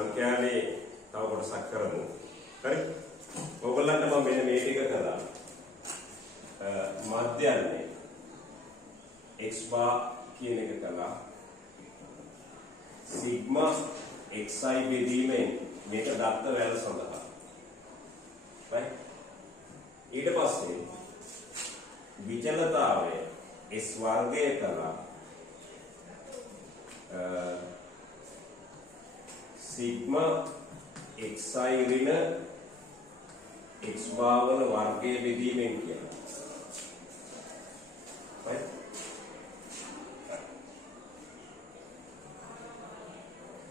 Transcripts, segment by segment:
සංඛ්‍යාවේ තව කොටසක් කරමු. හරි? ඔයගොල්ලන්ට මම මෙන්න මේ ටික කළා. මධ්‍යන්නේ x bar කියන එක කළා. සිග්මා xi බෙදීමෙන් මේක දත්ත වැල සඳහා. right? ඊට පස්සේ විචලතාවය s වර්ගය කළා. සිග්මා xi ඍණ x bar වල වර්ගය බෙදීමෙන් කියලා. right?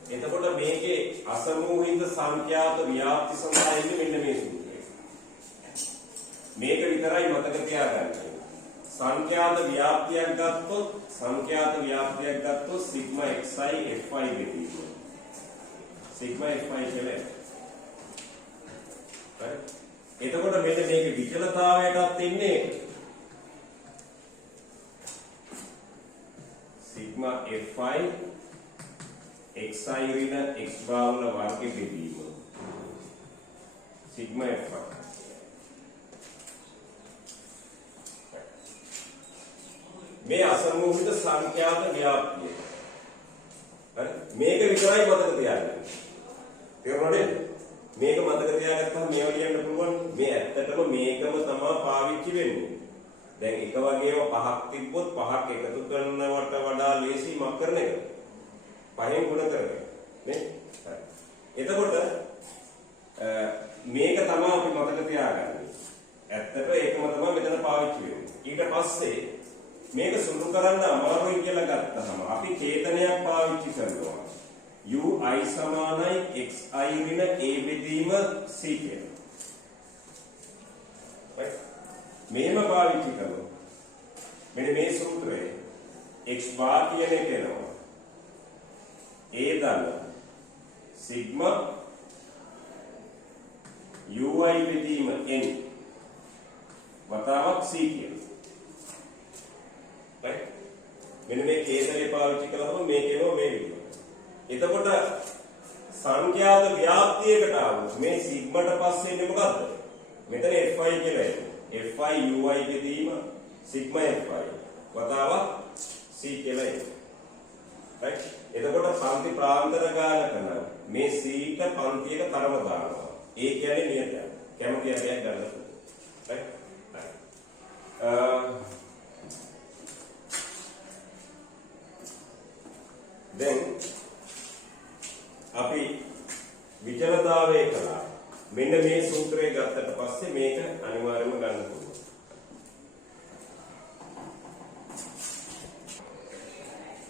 එතකොට මේකේ අසමූහිත සංඛ්‍යාත ව්‍යාප්ති සඳහා එන්නේ මෙන්න මේ සූත්‍රය. මේක විතරයි මතක තියාගන්න. සංඛ්‍යාත ව්‍යාප්තියක් ගත්තොත් සිග්මා xi fi බෙදීම. සිග්මා fi කියලා. right? එතකොට මෙන්න මේකේ විචලතාවයටත් එන්නේ සිග්මා fi xi ඍණ x bar වල වර්ග බෙදීම. Sigma fi. මේ අසමූහිත සංඛ්‍යාත ව්‍යාප්තිය. හරි? මේක විතරයි මතක තියාගන්න. තේරුණා නේද? මේක මතක තියාගත්තාම මේවා ලියන්න පුළුවන්. මේ ඇත්තටම මේකම තමයි පාවිච්චි වෙන්නේ. දැන් එක වගේම පහක් තිබ්බොත් පහක් එකතු කරනවට වඩා ලේසි මක් කරන එක. පහෙන් ගුණ කරගෙන. නේ? හරි. එතකොට මේක තමයි අපි මතක තියාගන්නේ. ඇත්තට ඒකම තමයි මෙතන පාවිච්චි වෙන්නේ. ඊට පස්සේ මේක සුළු කරන්න අමාරුයි කියලා ගත්තහම අපි ඡේදනයක් පාවිච්චි කරනවා. ui සමානයි xi ඍණ a බෙදීම c කියලා. right? මේම පාවිච්චි කරනවා. මෙන්න මේ සූත්‍රයේ x bar කියන එක එනවා. a දන්න සිග්මා ui බෙදීම n වතාවක් c කියලා. right? මෙන්න මේ කේසරේ පාවිච්චි කළාම මේකේම මේ විදිහට. එතකොට සංඛ්‍යාත ව්‍යාප්තියකට ආවොත් මේ සිග්මාට පස්සේ ඉන්නේ මොකද්ද? මෙතන fi කියලා එන්නේ. fi ui බෙදීම සිග්මා fi වතාවක් c කියලා එන්නේ. right? එතකොට පන්ති ප්‍රාන්තර ගානක නම් මේ c ට පන්තියක තරම දානවා. ඒ කියන්නේ නියතයි. කැමති අරයක් ගන්න. right? දැන් අපි විචලතාවය කළා. මෙන්න මේ සූත්‍රය ගත්තට පස්සේ මේක අනිවාර්යයෙන්ම ගන්න පුළුවන්.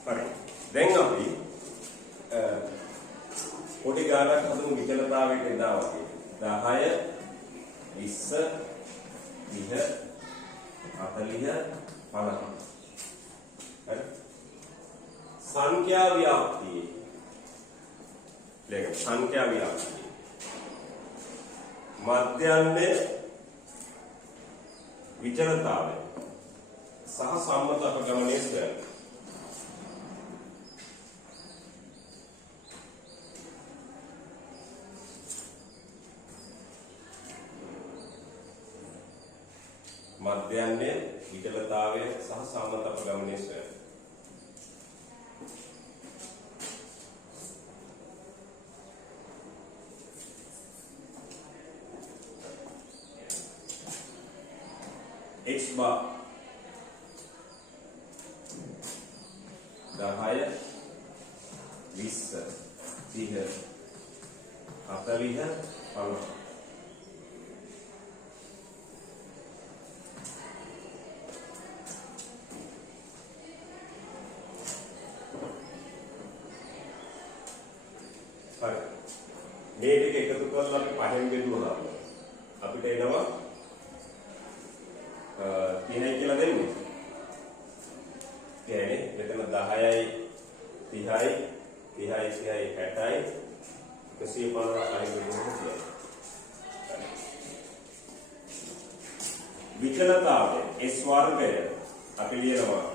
හරි. දැන් අපි පොඩි ගානක් හදමු විචලතාවයට එදා වගේ. 10 20 30 40 50. හරි. සංඛ්‍යා ව්‍යාප්තිය. ලේක සංඛ්‍යා ව්‍යාප්තිය. මධ්‍යන්නේ විචලතාවය සහ සම්මත අපගමනයේ ස්වයං. මධ්‍යන්නේ විචලතාවය සහ සම්මත අපගමනයේ ස්වයං. x bar 10 20 30 40 50. හරි. මේ ටික එකතු කරලා අපි පහෙන් බෙදුවාම අපිට එනවා කියනයි කියලා දෙන්නේ. කියන්නේ මෙතන 10යි 30යි 30යි 60යි 150 අයින් වෙනවා. විචලතාවය s වර්ගය අපි ලියනවා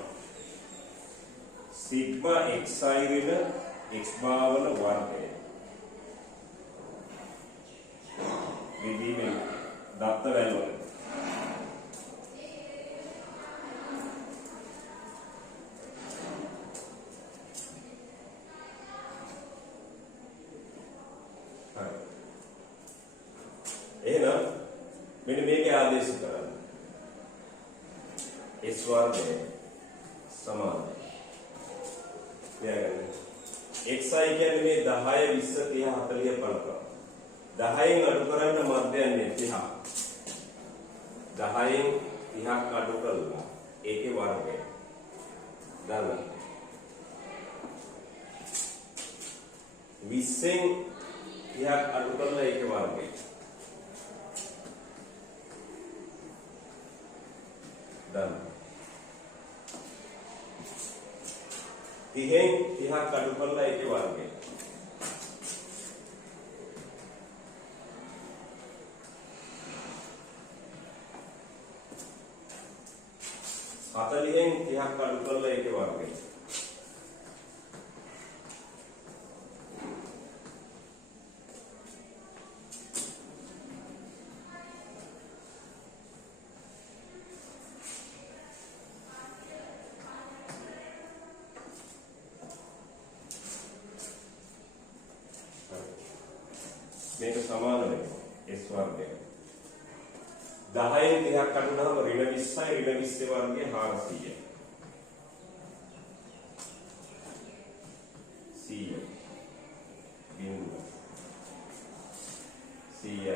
සිග්මා xi ඍණ x bar වල වර්ගය මොනවද සමාන ලියාගන්න xi කියන්නේ මේ 10 20 30 40 50 10න් අඩු කරන්න මධ්‍යන්නේ 30 10න් 30ක් අඩු කළා ඒකේ වර්ගය දාන්න 20න් 30ක් අඩු කළා ඒකේ වර්ගය දාන්න 30න් 30ක් අඩු කළා ඒකේ වර්ගය 40න් 30ක් අඩු කරලා ඒකේ වර්ගය. මේක සමාන වෙනවා s වර්ගය. 10න් 30ක් අඩුනහම ඍණ 20යි ඍණ 20 වර්ගය 400යි. 100 බිඳුව 100යි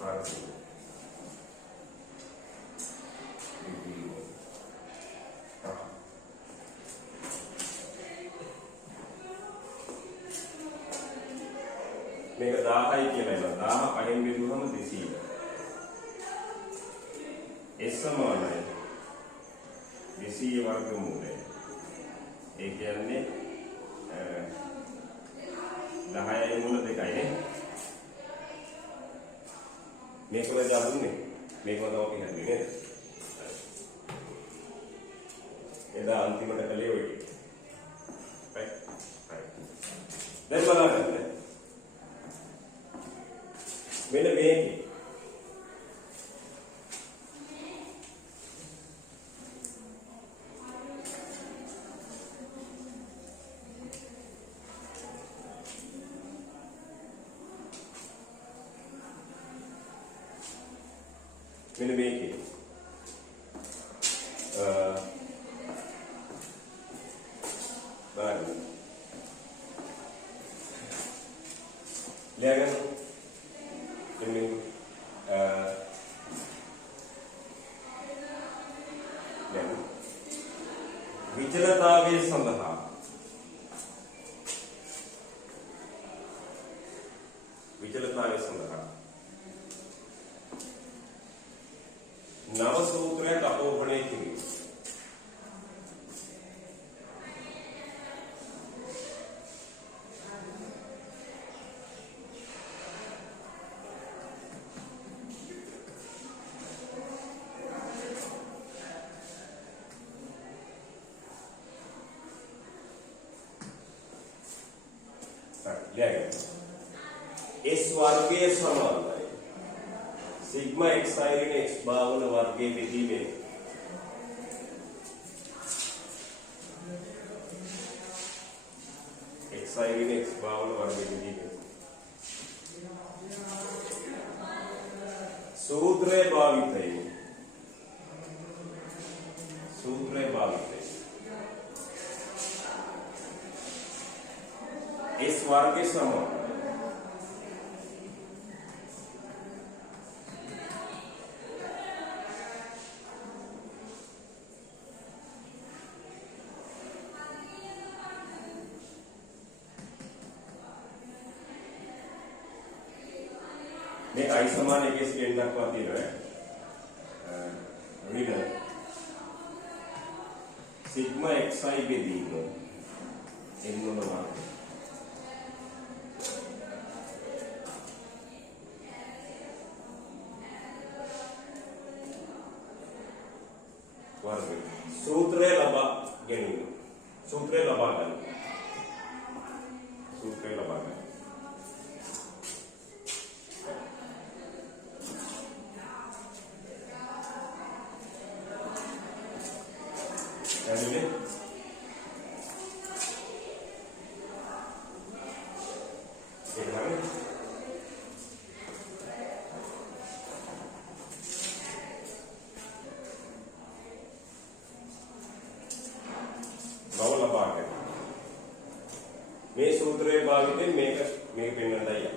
400 මේක 1000යි කියලා එනවා 1000 පහෙන් බෙදුවම 200යි S සමානයි 200 වර්ගමූලය ඒ කියන්නේ 10යි මුල 2යි නේ මේක වල දාන්නේ මේක තමයි අපි හදුවේ නේද එදා අන්තිමට කලේ ඔය right දැන් බලන්න මෙන්න මේක මෙන්න මේකේ බලන්න ලියගන්න මෙන්න දැන් විචලතාවය සඳහා නව සූත්‍රයක් අපෝහණය කිරීම S वर्गीय समानයි सिग्मा xi ऋण x भावन वर्गीय विधि में xi ऋण x भावन वर्गीय विधि में सूत्रे भावितයි S वर्ग समान I समान एक स्केल दක්වා තියෙනවා ऋण सिग्मा xi බෙදීම n वर्ग सूत्रे लबा ගැනීම सूत्रे लबा ගන්න සූත්‍රයේ භාවිතයෙන් මේක පෙන්වන්නයි යන්නේ.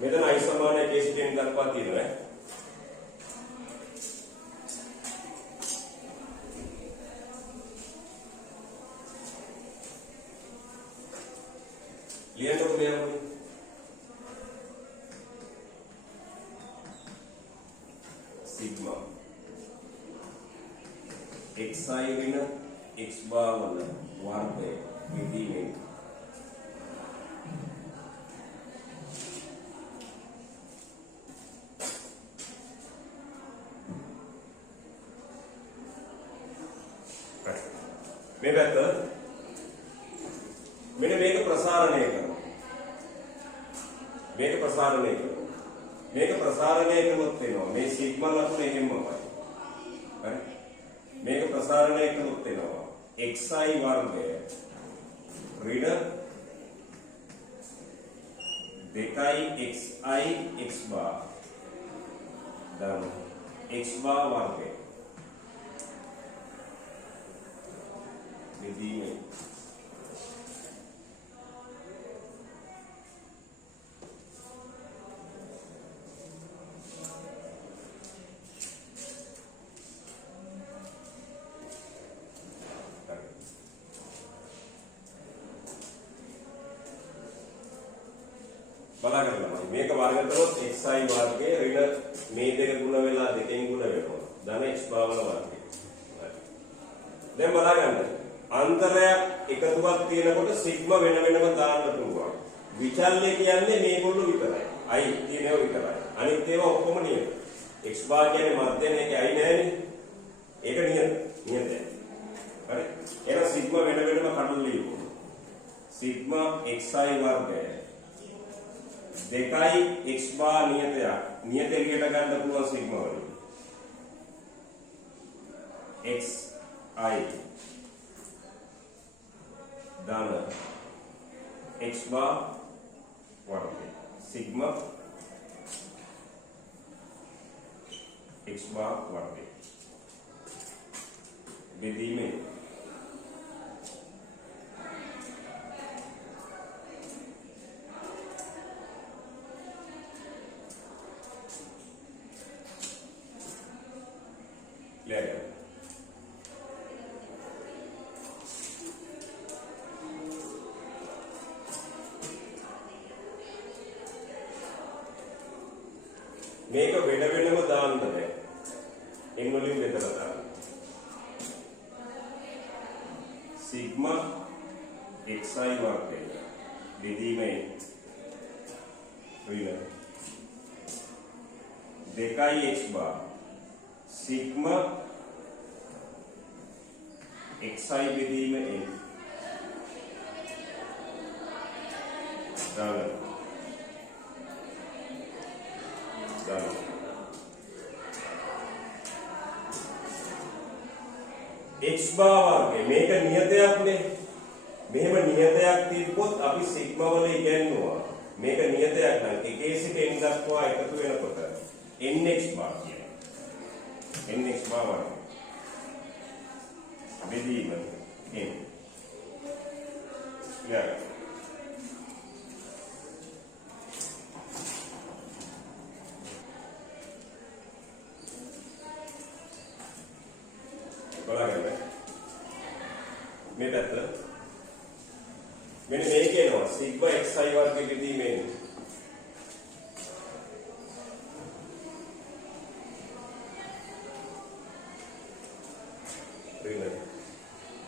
මෙතන i සමානයි කේස් එකෙන් දක්වා තියෙනවා. ලියන්න ඕනේ sigma xi ऋण x bar වල වර්ගය විදීමෙන් මේ පැත්ත මෙන්න මේක ප්‍රසාරණය කරනවා. මේක ප්‍රසාරණය කළොත් වෙනවා මේ සිග්මා ලකුණ එහෙමමයි. හරි. මේක ප්‍රසාරණය කළොත් වෙනවා xi වර්ගය ඍණ 2xi x bar දන් x bar වර්ගය විදීමේ බලා ගන්න මේක වර්ග කරොත් xi වර්ගයේ ඍණ මේ දෙක ගුණ වෙලා දෙකෙන් ගුණ වෙනවා ධන x භාවන වර්ගය. දැන් බලා ගන්න අන්තරයක් එකතුවක් තියෙනකොට සිග්මා වෙන වෙනම දාන්න පුළුවන්. විචල්්‍ය කියන්නේ මේගොල්ලෝ විතරයි. i තියෙනව විතරයි. අනිත් ඒවා ඔක්කොම නියම. x bar කියන්නේ මධ්‍යම එකේ i නෑනේ. ඒක නියමයි. හරි. එහෙනම් සිග්මා වෙන වෙනම කඩලා ලියමු. සිග්මා xi වර්ගය 2 x bar නියතයක්. නියත එළියට ගන්න පුළුවන් සිග්මා වලින්. xi ධන x bar වර්ගය. සිග්මා x bar වර්ගය. බෙදීමේ මේක වෙන වෙනම දාන්න බෑ. n වලින් බෙදලා දාන්න. සිග්මා xi වර්ගය බෙදීමේ ඍණ 2x bar sigma xi බෙදීමේ n දාන්න. x bar වර්ගය මේක නියතයක්නේ. මෙහෙම නියතයක් තිබ්බොත් අපි සිග්මා වල ඉගෙනුවා. මේක නියතයක් නම් එකේ සිට n දක්වා එකතු වෙනකොට nx bar කියනවා. nx bar වර්ගය බෙදීම n. මේ පැත්ත මෙන්න මේක එනවා සිග්මා xi වර්ගය බෙදීමෙන් ඍණ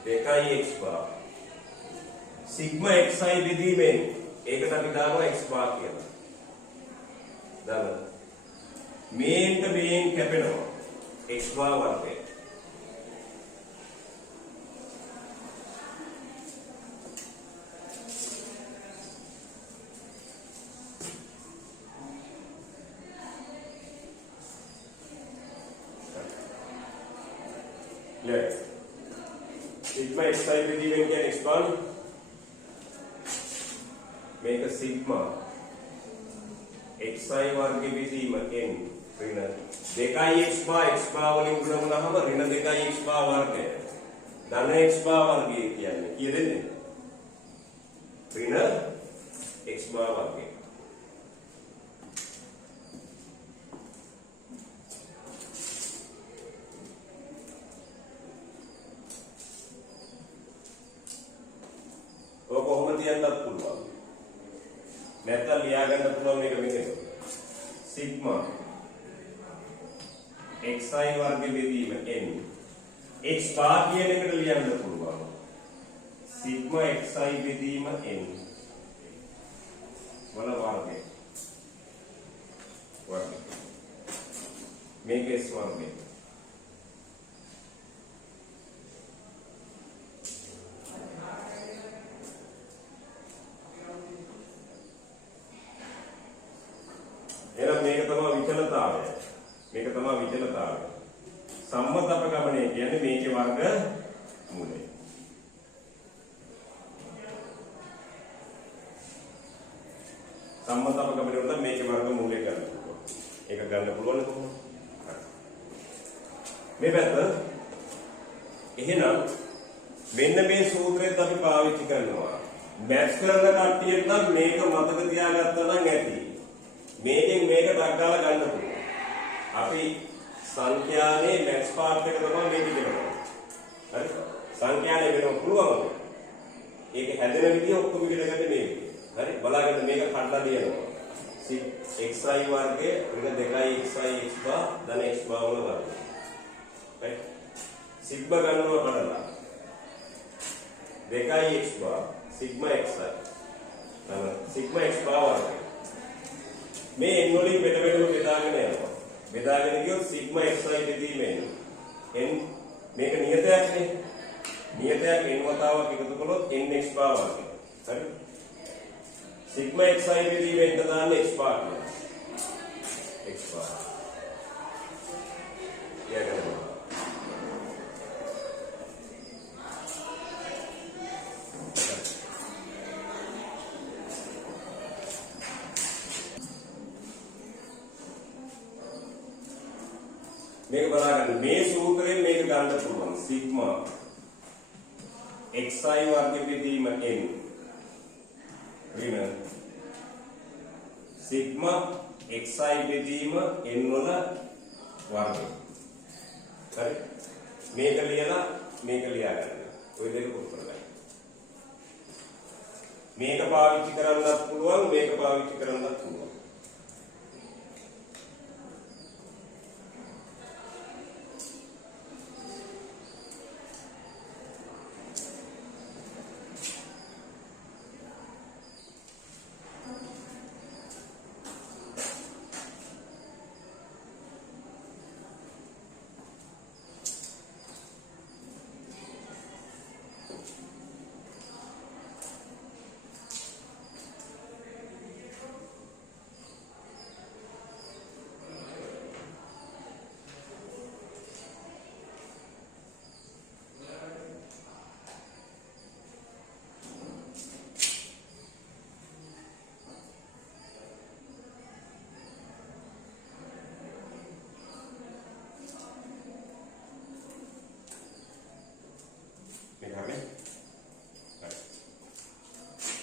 2x bar සිග්මා xi බෙදීමෙන් ඒකට අපි දානවා x bar කියලා. දාන්න මේන්ට මේන් කැපෙනවා x bar වර්ගය. सिग्मा xi बෙදීමෙන් කියන්නේ x bar මේක සිග්මා xi වර්ග බෙදීම n ඍණ 2x bar x bar වලින් ගුණ වුණාම ඍණ 2x bar වර්ගය ධන x බා වර්ගය කියන්නේ කීයද දෙන්නේ? ඍණ x බා වර්ගය. ඔය කොහොමද තියන්නත් පුළුවන්. නැත්නම් ලියා ගන්න පුළුවන් මේක මෙතන. සිග්මා xi වර්ග බෙදීම n x බා කියන එකට ලියන්න පුළුවන්. සිග්මා xi බෙදීම n වල වර්ගය. මේක s වර්ගය. මේක තමයි විචලතාවය. මේක තමයි විචලතාවය. සම්මත අපගමනය කියන්නේ මේකේ වර්ග මූලය. සම්මත අපගමනය වල මේකේ වර්ග මූලය ගන්න පුළුවන්. ඒක ගන්න පුළුවන් කොහොමද? මේ පැත්ත එහෙනම් මෙන්න මේ සූත්‍රයත් අපි පාවිච්චි කරනවා. මැත්ස් කරන කට්ටියට නම් මේක මතක තියාගත්තා නම් ඇති. මේකෙන් මේකට අග්ගාලා ගන්න පුළුවන්. අපි සංඛ්‍යානේ මැත්ස් පාර්ට් එක තමයි මේක කියනවා. හරි? සංඛ්‍යානේ වෙනම පුළුවන්. ඒක හැදෙන විදිය ඔක්කොම ඉගෙන ගන්න මේක. හරි? බලාගන්න මේක කඩලා ලියනවා. xi වර්ගය ඍණ 2xi x බා ධන x බා වල වර්ගය. හරි? සිග්මා ගන්නවා කඩලා. 2x බා සිග්මා xi. ධන සිග්මා x බා වර්ගය. මේ n වලින් මෙතන බෙදාගෙන යනවා. බෙදාගෙන ගියොත් සිග්මා xi බෙදීමෙන් n මේක නියතයක් නේ. නියතයක් n වතාවක් එකතු කළොත් nx බා වර්ගය. හරි? සිග්මා xi බෙදීමෙන් දාන්න x බා කියලා. x බා. ඊයකට මේක බලන්න මේ සූත්‍රයෙන් මේක ගන්න පුළුවන් සිග්මා xi වර්ග බෙදීම n ඍණ සිග්මා xi බෙදීම n වල වර්ගය. හරි? මේක ලියලා මේක ලියා ගන්න. ඔය දෙක උත්තර ගන්න. මේක පාවිච්චි කරන්නත් පුළුවන් මේක පාවිච්චි කරන්නත් පුළුවන්.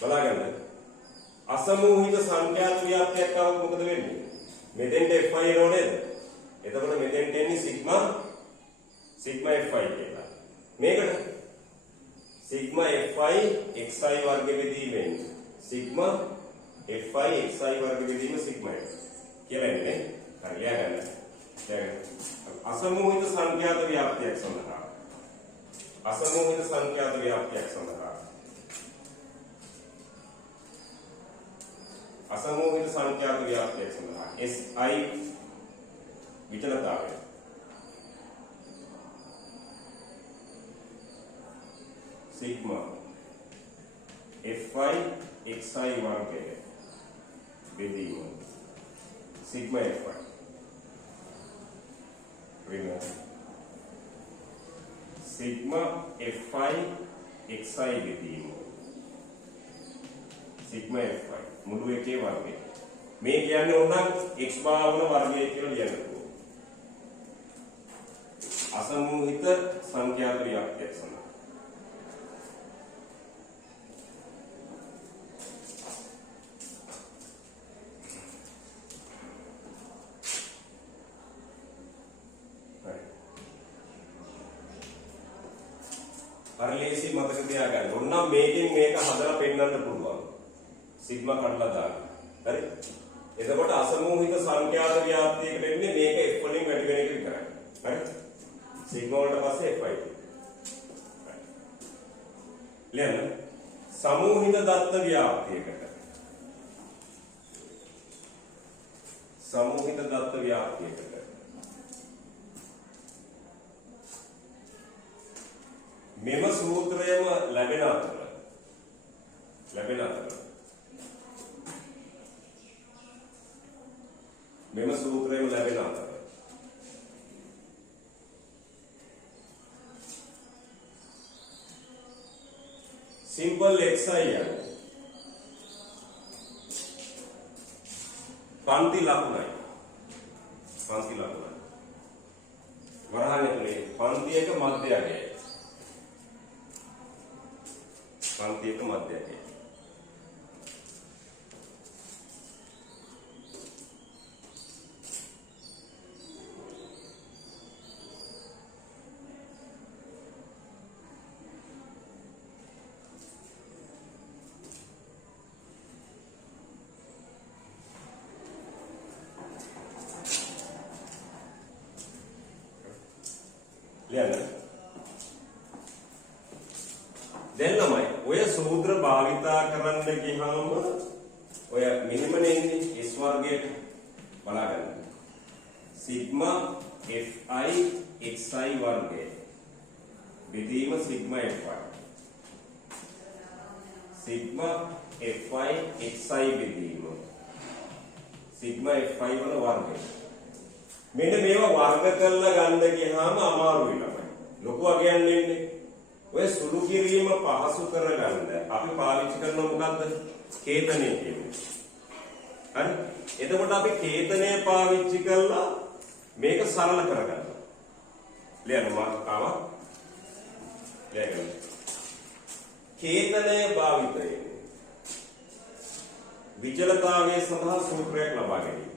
බලාගන්න අසමූහිත සංඛ්‍යාත ව්‍යාප්තියක් આવුත් මොකද වෙන්නේ? මෙතෙන්ට fi එනෝ නේද? එතකොට මෙතෙන්ට එන්නේ සිග්මා fi කියලා. මේකට සිග්මා fi xi වර්ග බෙදීමෙන් සිග්මා fi xi වර්ග බෙදීම සිග්මා x කියලා එන්නේ. හරි ලියා ගන්න. දැන් අසමූහිත සංඛ්‍යාත ව්‍යාප්තියක් සඳහා අසමූහිත සංඛ්‍යාත ව්‍යාප්තියක් සඳහා අසමූහිත සංඛ්‍යාත ව්‍යාප්තියක් සඳහා SI විචලතාවය සිග්මා fi xi වර්ගය බෙදීම සිග්මා fi ඍණ සිග්මා fi xi බෙදීම සිග්මා fi මුළු එකේ වර්ගය. මේ කියන්නේ ඕනනම් x භාවන වර්ගය කියලා ලියන්න පුළුවන්. අසමූහිත සංඛ්‍යාත ව්‍යාප්තියක් සඳහා අර ලේසි මතක තියාගන්න. ඕනම් මේකෙන් මේක හදලා පෙන්නන්න පුළුවන්. සිග්මා කඩලා දාන්න. හරි? එතකොට අසමූහිත සංඛ්‍යාත ව්‍යාප්තියකට එන්නේ මේක f වලින් වැඩි වෙන එක විතරයි. හරි? සිග්මා වලට පස්සේ fi. ලියන්න. සමූහිත දත්ත ව්‍යාප්තියකට. සමූහිත දත්ත ව්‍යාප්තියකට. මෙම සූත්‍රයම ලැබෙන අතර මෙම සූත්‍රයම ලැබෙන අතර සිම්පල් xi යන පන්ති ලකුණයි. වරහන් ඇතුලේ පන්තියක මධ්‍ය අගයයි. පන්තියක මධ්‍ය අගයයි. දැන් ළමයි ඔය සූත්‍ර භාවිතා කරන්න ගියාම ඔය මෙහෙමනේ ඉන්නේ s වර්ගයට බලාගන්න. සිග්මා fi xi වර්ගය බෙදීම sigma fi. Sigma fi xi බෙදීම සිග්මා fi වල වර්ගය. මෙන්න මේවා වර්ග කරලා ගන්න ගියාම අමාරුයි ළමයි. ලොකු අගයන් වෙන්නේ. ඔය සුළු කිරීම පහසු කරගන්න අපි පාවිච්චි කරන මොකද්ද? ඡේදනය කියන්නේ. හරි? එතකොට අපි ඡේදනය පාවිච්චි කරලා මේක සරල කරගන්නවා. ලියන්න මාතෘකාව. ලියන්න. ඡේදනය භාවිතයෙන් විචලතාවයේ සඳහා සූත්‍රයක් ලබා ගැනීම.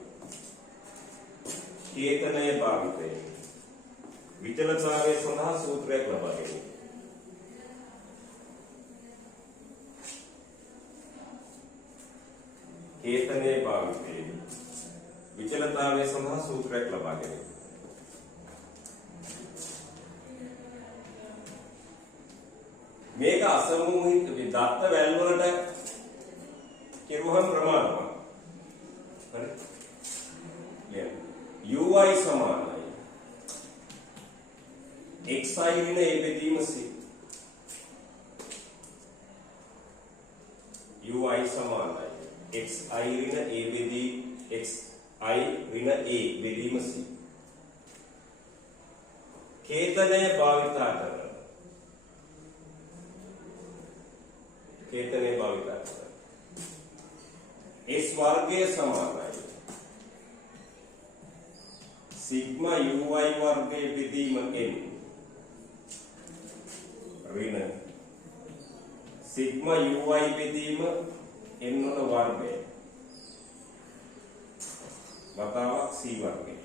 ඡේදනය භාවිතයෙන් විචලතාවයේ සඳහා සූත්‍රයක් ලබා ගැනීම. ඡේදනයේ භාවිතයෙන් විචලතාවයේ සඳහා සූත්‍රයක් ලබා ගැනීම. මේක අසමූහිත දත්ත වැල් වලට කෙරුවහම ප්‍රමාණවත්. හරි? ලියන්න. ui සමානයි xi ඍණ a බෙදීම c. ui සමානයි xi ඍණ a බෙදී xi ඍණ a බෙදීම c. ඡේදනය භාවිතා කරන s වර්ගය සමානයි සිග්මා ui වර්ගය බෙදීම n ඍණ සිග්මා ui බෙදීම n වල වර්ගය වතාවක් c වර්ගය.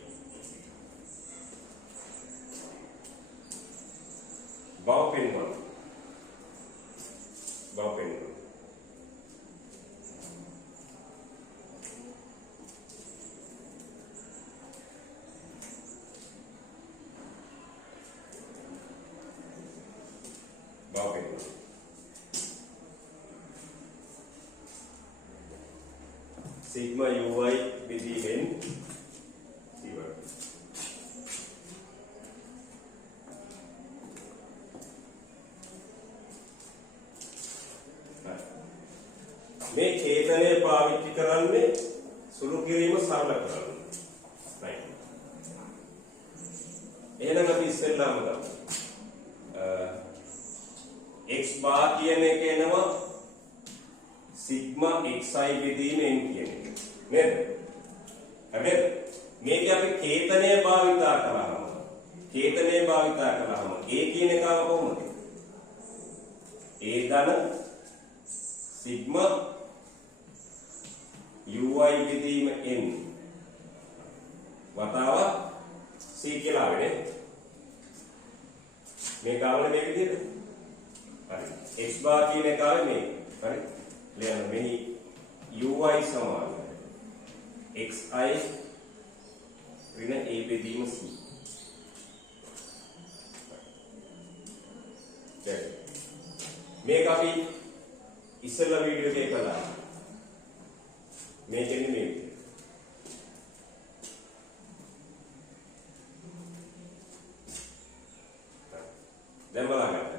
බව පෙන්වන්න. Sigma ui bediem c වර්ගය. මේ ඡේදනය පාවිච්චි කරන්නේ සුළු කිරීම සරල කරන්න. right. එහෙනම් අපි ඉස්සෙල්ලාම ගමු. x bar කියන එක එනවා සිග්මා xi බෙදීම n කියන එක. නේද? හරිද? මේක අපි ඡේදනය භාවිතා කළාම a කියන එක කොහොමද? a ධන සිග්මා ui බෙදීම n වතාවක් c කියලා ආවේ. මේක ආවනේ මේ විදිහට. හරි x bar කියන එක ආවේ මේ හරි ලියන්න මෙහි uy සමාන xi ඍණ a බෙදීම c දැන් මේක අපි ඉස්සෙල්ලා වීඩියෝ එකේ කළා මේකෙන්නේ මේ දැන් බලන්න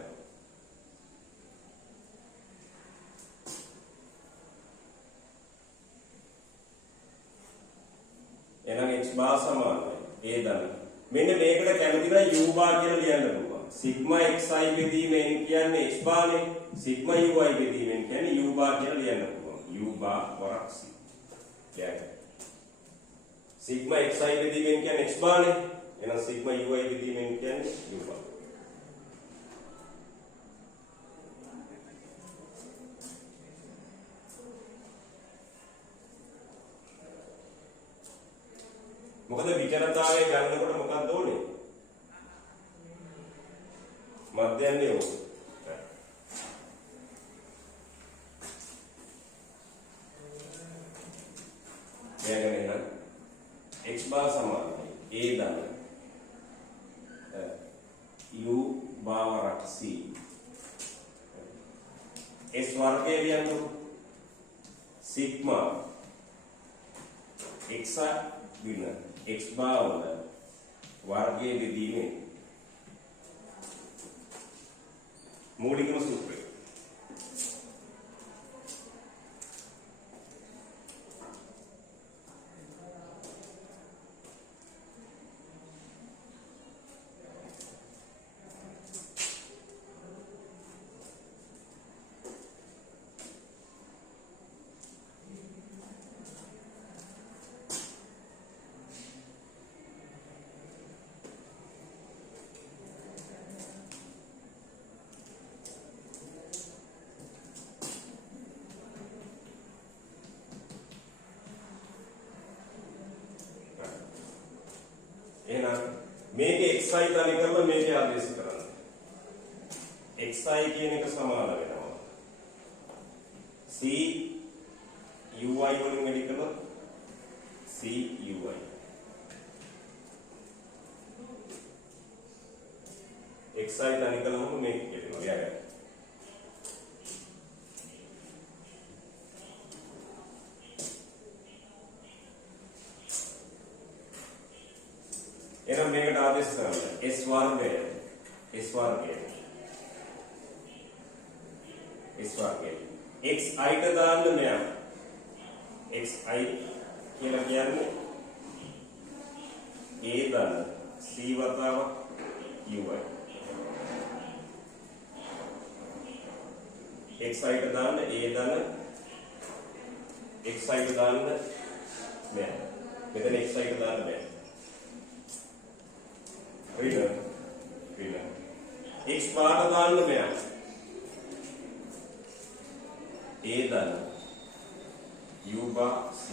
එහෙනම් x bar සමානයි a දන්න මෙන්න මේකට කැමති නම් u bar කියලා ලියන්න පුළුවන් sigma xi බෙදීම n කියන්නේ x bar නේ sigma uy බෙදීම n කියන්නේ u bar කියලා ලියන්න පුළුවන් u bar වරක් c කියන්නේ sigma xi බෙදීම n කියන්නේ x bar නේ එහෙනම් sigma uy බෙදීම n කියන්නේ u bar මොකද විචලතාවය ගන්නකොට මොකක්ද ඕනේ? මධ්‍යන්නේ ඕන. දැන් නේද? x bar සමානයි a දන්න. u bar c. s වර්ගය කියන්නේ sigma xi වින x bar වල වර්ගයේ බෙදීමේ මූලිකම සූත්‍රය. එහෙනම් මේකේ xi තනි කරලා මේකේ ආදේශ කරන්න. xi කියන එක සමාන වෙනවා. c uy වලින් වැඩි කළොත් c uy. xi තනි කළාම මේක කියනවා. ලියගන්න. එහෙනම් මේකට ආදේශ කරන්න s වර්ගය x ට දාන්න මෙයා xi කියලා කියන්නේ a ධන c වතාවක් uy xi ට දාන්න a ධන xi ට දාන්න මෙයා මෙතන xi ට දාන්න මෙයා x bar දාන්න මෙයා a ධන u bar c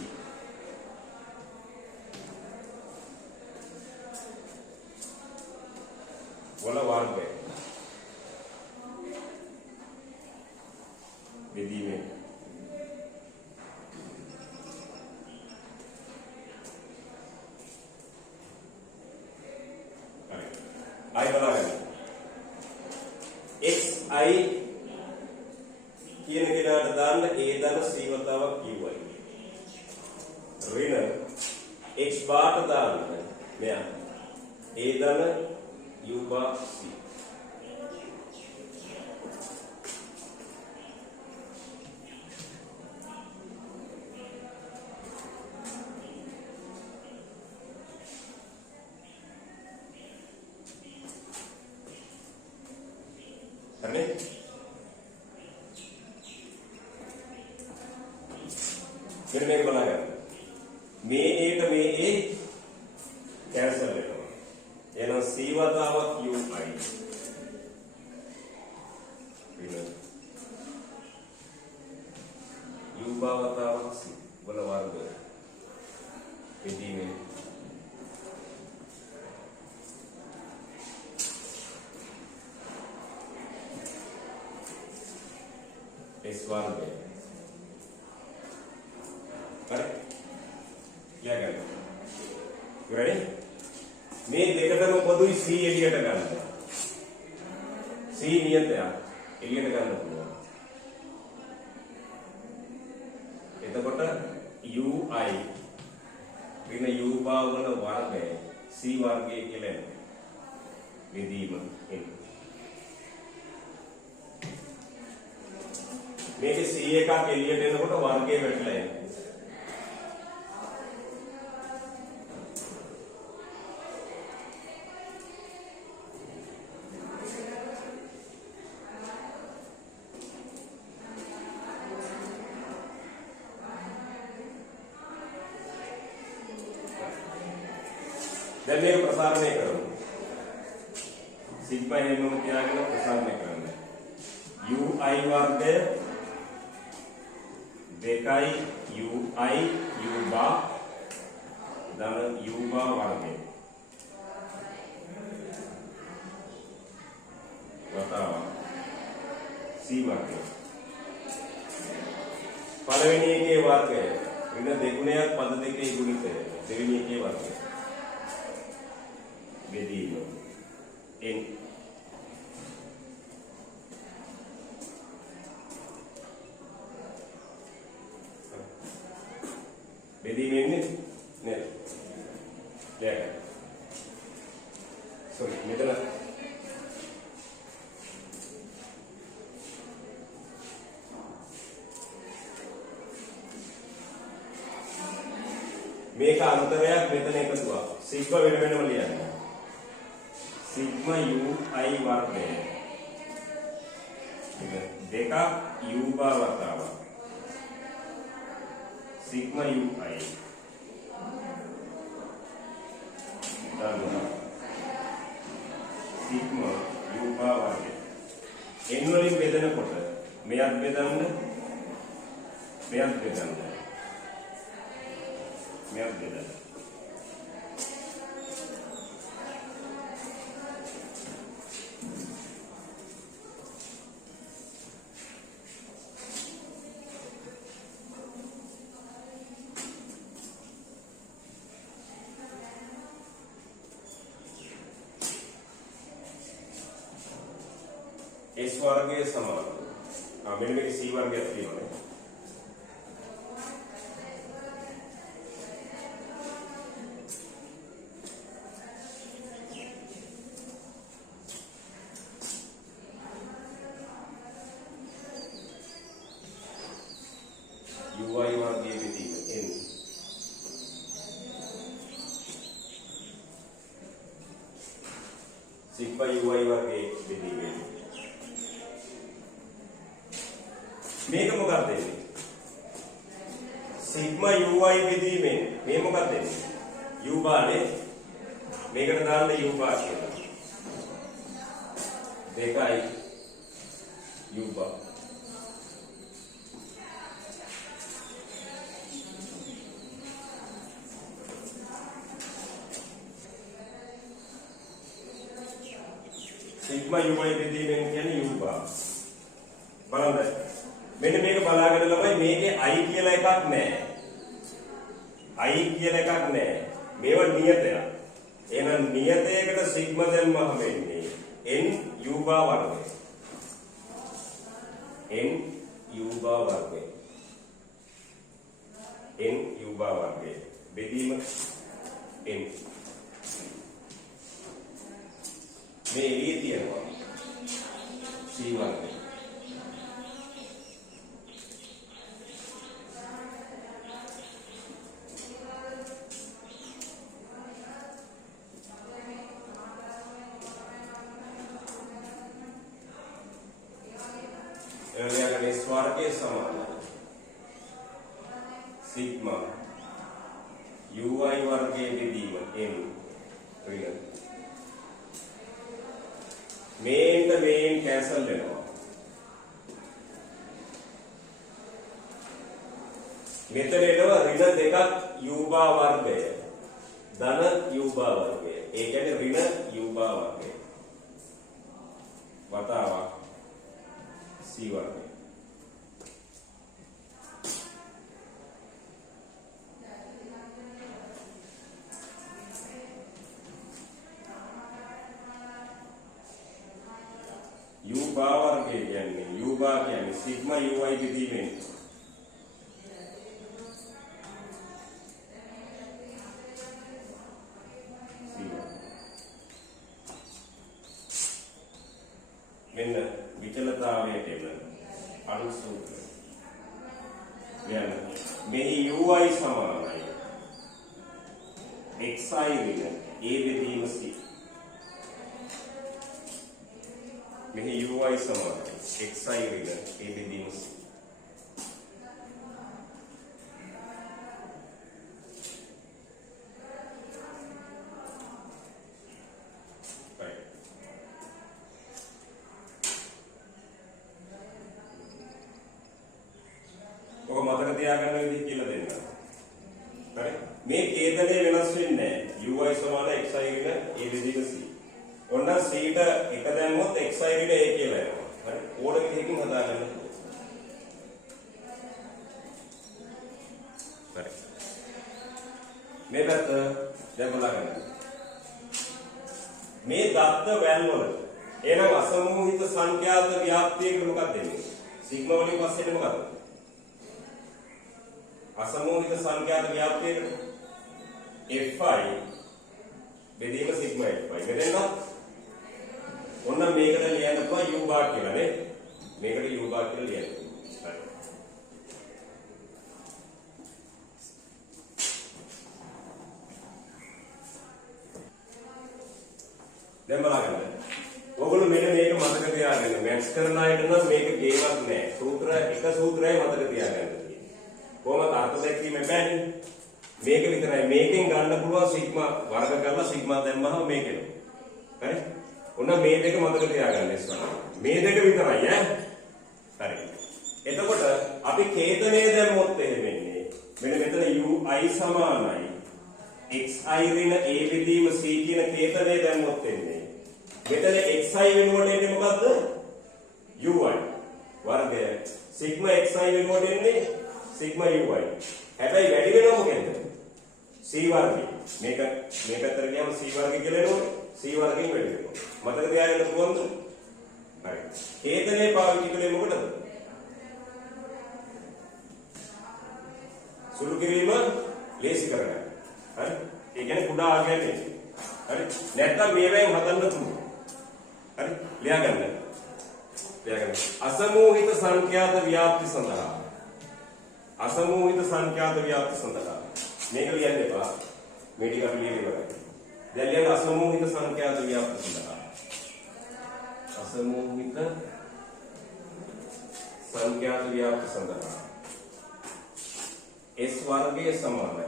වල වර්ගය බෙදීමේ I බලන්න xi කියන කෙනාට දාන්න a ධන c වතාවක් uy ඍණ x bar ට දාන්න මෙයා a ධන u bar c හරි මෙන්න මේක බලන්න මේ a ට මේ a කැන්සල් වෙනවා එහෙනම් c වතාවක් uy ඍණ u bar වතාවක් c වල වර්ගය බෙදීමේ S वर्ग अरे क्या करना रेडी මේ දෙකටම පොදුයි c එළියට ගන්න. c නියතය එළියට ගන්න පුළුවන්. එතකොට ui ඍණ u භාගවල වර්ගය c වර්ගය කියලා එනවා. බෙදීම එන්න. මේකේ c එකක් එළියට එනකොට වර්ගය වැටලා එනවා. දැන් මේක ප්‍රසාරණය කරමු. සිග්මා එන්නම තියාගෙන ප්‍රසාරණය කරන්න. ui වර්ගය 2යි ui u බා ධන u බා වර්ගය. වතාව c වර්ගය. පළවෙනි එකේ වර්ගය ඍණ දෙගුණයක් පද දෙකේ ගුණිතය. දෙවෙනි එකේ වර්ගය බෙදීම n බෙදීම එන්නේ නේද? දැන් sorry මෙතන මේක අන්තරයක් මෙතන එකතුවක් සිග්මා වෙන වෙනම ලියන්න. सिग्मा ui वर्ग දෙකක් u බා වතාව सिग्मा ui ධන सिग्मा u බා වර්ගය n වලින් බෙදනකොට මෙයක් බෙදන්න මෙයක් බෙදන්න මෙයක් බෙදන්න S वर्गයේ සමාන. මෙන්න මේක C වර්ගයක් තියෙනවා. ui වර්ගයේ බෙදීම n. සිග්මා ui වර්ගයේ බෙදීම n. මේක මොකක්ද එන්නේ? සිග්මා ui බෙදීමෙන් මේ මොකක්ද එන්නේ? u බානේ මේකට දාන්න u බා කියලා. 2යි u බා. සිග්මා ui බෙදීමෙන් කියන්නේ u බා. බලන්න මෙන්න මේක බලාගෙන ළමයි මේකේ i කියලා එකක් නැහැ. i කියලා එකක් නැහැ. මේවා නියතයක්. එහෙනම් නියතයකට සිග්මා දැම්මම වෙන්නේ n u බා වර්ගය. n u බා වර්ගය. n u බා වර්ගය. බෙදීම n. මේ එළියේ තියෙනවා c වර්ගය. S वर्गයේ සමානයි. සිග්මා ui वर्गයේ බෙදීම n ඍණ මේන් කැන්සල් වෙනවා. මෙතන එනවා ඍණ දෙකක් u බා වර්ගය ධන u බා වර්ගය. ඒ කියන්නේ ඍණ u බා වර්ගය. වතාවක් c වර්ගය. බා වර්ගය කියන්නේ u බා කියන්නේ සිග්මා ui බෙදීමෙන් මෙන්න විචලතාවයට එන අනුසූත්‍රය. මෙන්න මෙහි ui සමානයි xi ඍණ a බෙදීම c. මෙහි ui සමානයි xi ඍණ a බෙදීම c. ඔක මතක තියාගන්න විදිහ කියලා දෙන්න. හරි? මේ ඡේදනය වෙනස් වෙන්නේ නැහැ. ui සමාන xi ඍණ a බෙදීම c. ඔන්න c ට එක දැම්මොත් xi ඍණ a කියලා එනවා. හරි? ඕන විදිහකින් හදාගන්න පුළුවන්. හරි. මේ පැත්ත දැන් බලන්න. මේ දත්ත වැල් වල එහෙනම් අසමූහිත සංඛ්‍යාත ව්‍යාප්තියකට මොකක්ද දෙන්නේ? සිග්මා වලින් පස්සේ එන්නේ මොකක්ද? අසමූහිත සංඛ්‍යාත ව්‍යාප්තියකට fi බෙදීම සිග්මා fi මෙතන ඔන්න මේකට ලියන්න පුළුවන් u bar කියලා නේ. මේකට u bar කියලා ලියන්න. හරි. දැන් බලන්න. ඔයගොල්ලෝ මෙන්න මේක මතක තියාගන්න. මැත්ස් කරන අයට නම් මේක ගේමක් නෑ. සූත්‍ර එක සූත්‍රයයි මතක තියාගන්න. කොහොමද අර්ථ දැක්වීම බෑනේ. මේක විතරයි. මේකෙන් ගන්න පුළුවන් සිග්මා වර්ග කරලා සිග්මා දැම්මහම මේකෙන. හරි? ඔන්න මේ දෙක මතක තියාගන්න ඉස්සරහ. මේ දෙක විතරයි ඈ. හරි. එතකොට අපි ඡේදනය දැම්මොත් එහෙම වෙන්නේ. මෙන්න මෙතන ui සමානයි xi ඍණ a බෙදීම c කියන ඡේදනය දැම්මොත් එන්නේ. මෙතන xi වෙනුවට එන්නේ මොකද්ද? ui වර්ගය. සිග්මා xi වෙනුවට එන්නේ සිග්මා ui. හැබැයි වැඩි වෙනව මොකෙන්ද? c වර්ගය. මේක මේ පැත්තට ගියාම c වර්ගය කියලා එනවනේ. c වර්ගයෙන් වැඩි වෙනවා. මතක තියාගන්න පුළුවන්ද? හරි. ඡේදනයේ පාවිච්චි කළේ මොකටද? සුළු කිරීම ලේසි කරගන්න. හරි? ඒ කියන්නේ කුඩා ආගයන්නේ. හරි? නැත්නම් මේවෙන් හදන්න පුළුවන්. හරි? ලියාගන්න. අසමූහිත සංඛ්‍යාත ව්‍යාප්ති සඳහා අසමූහිත සංඛ්‍යාත ව්‍යාප්ති සඳහා මේක ලියන්න එපා. මේ ටික අපි ලියලා ඉවරයි. දැන් ලියන්න අසමූහිත සංඛ්‍යාත ව්‍යාප්ති සඳහා අසමූහිත සංඛ්‍යාත ව්‍යාප්ති සඳහා s වර්ගය සමානයි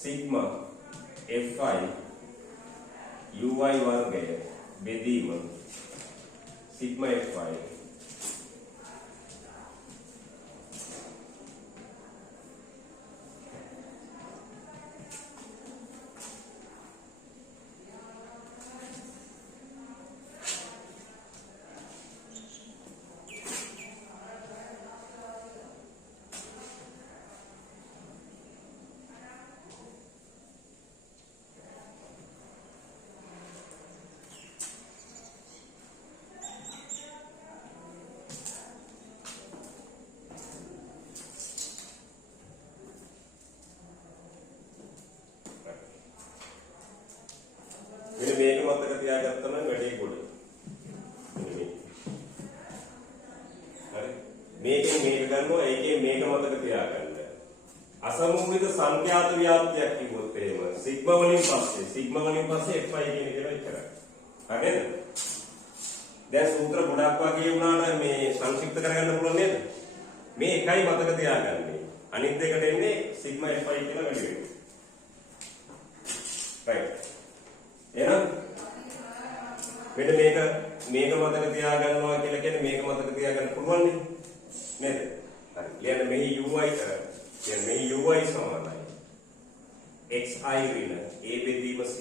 සිග්මා fi ui වර්ගය බෙදීම sigma fi මේක මතක තියාගත්තා නම් වැඩේ ගොඩ. හරි. මේකෙන් මේක ගන්නවා ඒකෙන් මේක මතක තියාගන්න. අසමූහිත සංඛ්‍යාත ව්‍යාප්තියක් කිව්වොත් එහෙම සිග්මා වලින් පස්සේ fi කියන එක විතරයි. හරිද? දැන් සූත්‍ර ගොඩක් වගේ වුණාට මේ සංක්ෂිප්ත කරගන්න පුළුවන් නේද? මේ එකයි මතක තියාගන්නේ. අනිත් දෙකට එන්නේ sigma fi කියලා වැඩි වෙනවා. right. එහෙනම් මෙන්න මේක මතක තියාගන්නවා කියලා කියන්නේ මේක මතක තියාගන්න පුළුවන් නේද? හරි. ලියන්න මෙහි ui කියන්නේ මෙහි ui සමානයි xi ඍණ a බෙදීම c.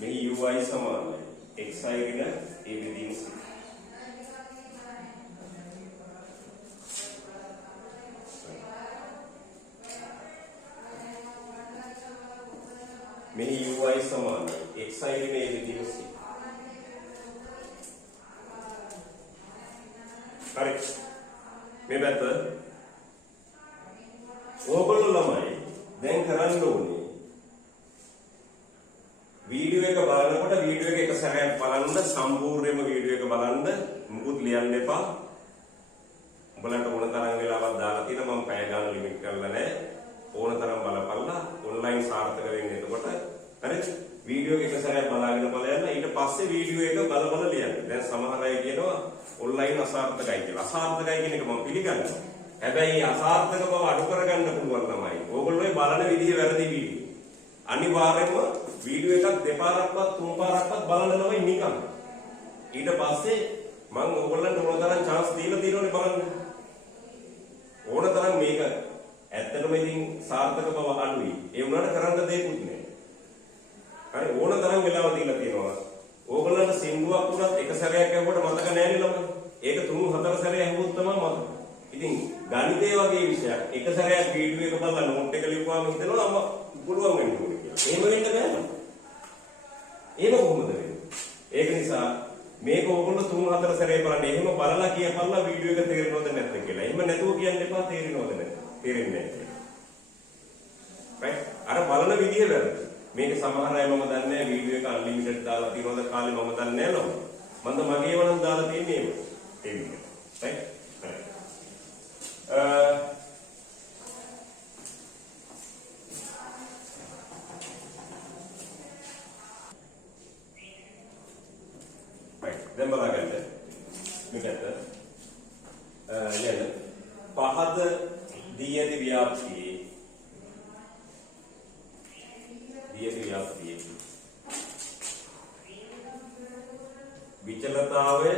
මෙහි ui සමානයි xi ඍණ a බෙදීම c. මේ ui සමානයි xi මේ විදිහට c. හරි. මේ පැත්ත ඕගොල්ලෝ ළමයි දැන් කරන්න ඕනේ වීඩියෝ එක බලනකොට වීඩියෝ එක සැරයක් බලන්න සම්පූර්ණයෙන්ම වීඩියෝ එක බලන්න මුකුත් ලියන්න එපා. උඹලන්ට ඕන තරම් වෙලාවක් දාලා තියෙනවා මම පැය ගන්න ලිමිට් කරලා නැහැ. ඕන තරම් බලපල්ලා ඔන්ලයින් සාර්ථක වෙන්නේ එතකොට. හරිද? වීඩියෝ එක සැරයක් බලාගෙන බලන්න ඊට පස්සේ වීඩියෝ එක බල බල ලියන්න. දැන් සමහර අය කියනවා ඔන්ලයින් අසාර්ථකයි කියලා. අසාර්ථකයි කියන එක මම පිළිගන්නවා. හැබැයි අසාර්ථක බව අඩු කරගන්න පුළුවන් තමයි. ඕගොල්ලෝ බලන විදිහ වැරදි වීඩියෝ. අනිවාර්යයෙන්ම වීඩියෝ එකක් දෙපාරක්වත් තුන් පාරක්වත් බලන්න ළමයි නිකන්. ඊට පස්සේ මම ඕගොල්ලන්ට ඕන තරම් chance දීලා තියෙනවනේ බලන්න. ඕන තරම් මේක ඇත්තටම ඉතින් සාර්ථක බව අඩුයි. ඒ වුණාට කරන්න දෙයක්වත් නෑ. හරි ඕන තරම් වෙලාව දීලා තියෙනවා. ඕගොල්ලන්ට සින්දුවක් උනත් එක සැරයක් ඇහුවට මතක නෑනේ ළමයි. ඒක 3-4 සැරයක් ඇහුවොත් තමයි මතක. ඉතින් ගණිතය වගේ විෂයක් එක සැරයක් වීඩියෝ එක බලලා නෝට් එක ලියුවාම හිතනවා අම්මා පුළුවන් වෙන්නේ කියලා. එහෙම වෙන්න බෑ නේද? ඒක කොහොමද වෙන්නේ? ඒක නිසා මේක ඕගොල්ලෝ 3-4 සැරේ බලන්න. එහෙම බලලා කියපල්ලා වීඩියෝ එක තේරෙනවද නැද්ද කියලා. එහෙම නැතුව කියන්න එපා තේරෙනවද නැද්ද? තේරෙන්නේ නැහැ. right? අර බලන විදිය වැරදි. මේක සමහර අය මම දන්නේ නැහැ වීඩියෝ එක අන්ලිමිටඩ් දාලා තියෙනවද කාලේ මම දන්නේ නැහැ නෝ. මන්ද මගේ වනම් දාලා තියෙන්නේ ඒ විදිහට. right? දැන් බලන්න මේකට යන පහද දී ඇති ව්‍යාප්තියේ විචලතාවය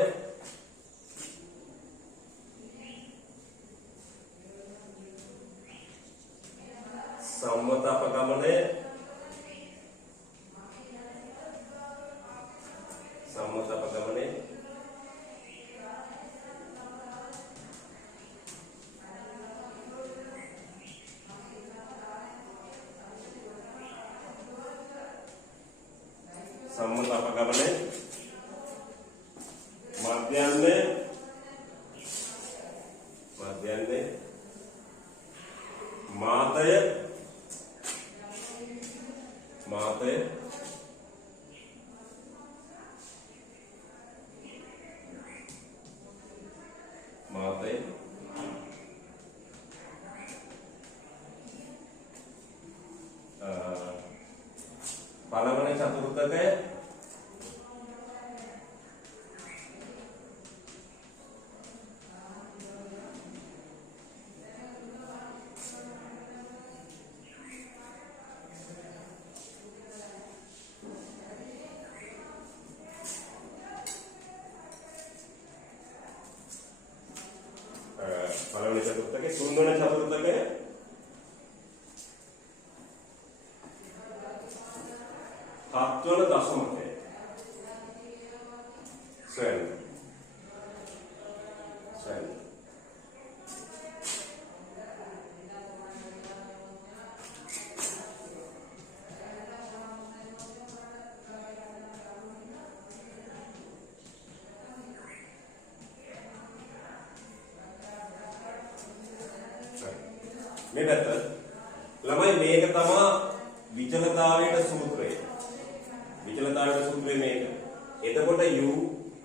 සම්මත අපගමනය සම්මත අපගමනය මධ්‍යන්තය මාතය පළවන චතුර්ථකය පළවන චතුර්ථකය තුන්වන චතුර්ථකය හත්වන දශමකය සොයන්න. මේ පැත්ත ළමයි මේක තමයි විචලතාවයේ සූත්‍රය. විචලතාවයේ සූත්‍රය මේක. එතකොට u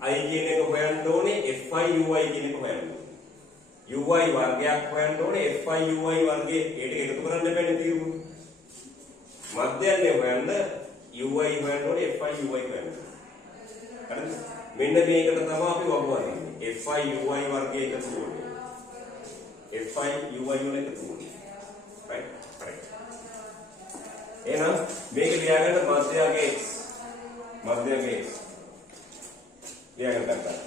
i කියන එක හොයන්න ඕනේ fi ui කියන එක හොයන්න ඕනේ. ui වර්ගයක් හොයන්න ඕනේ fi ui වර්ගයේ ඒකට එකතු කරන්න බැන්නේ తీරුව. මධ්‍යයන්ය හොයන්න ui හොයන්න ඕනේ fi ui හොයන්න. හරිද? මෙන්න මේකට තමයි අපි වගුවන්නේ. fi ui වර්ගයේ එකතු වෙන්නේ. fi ui වල එකතු වෙන්නේ. right? එහෙනම් මේක ලියාගන්න මධ්‍යයගේ x ලියාගන්න ගන්න.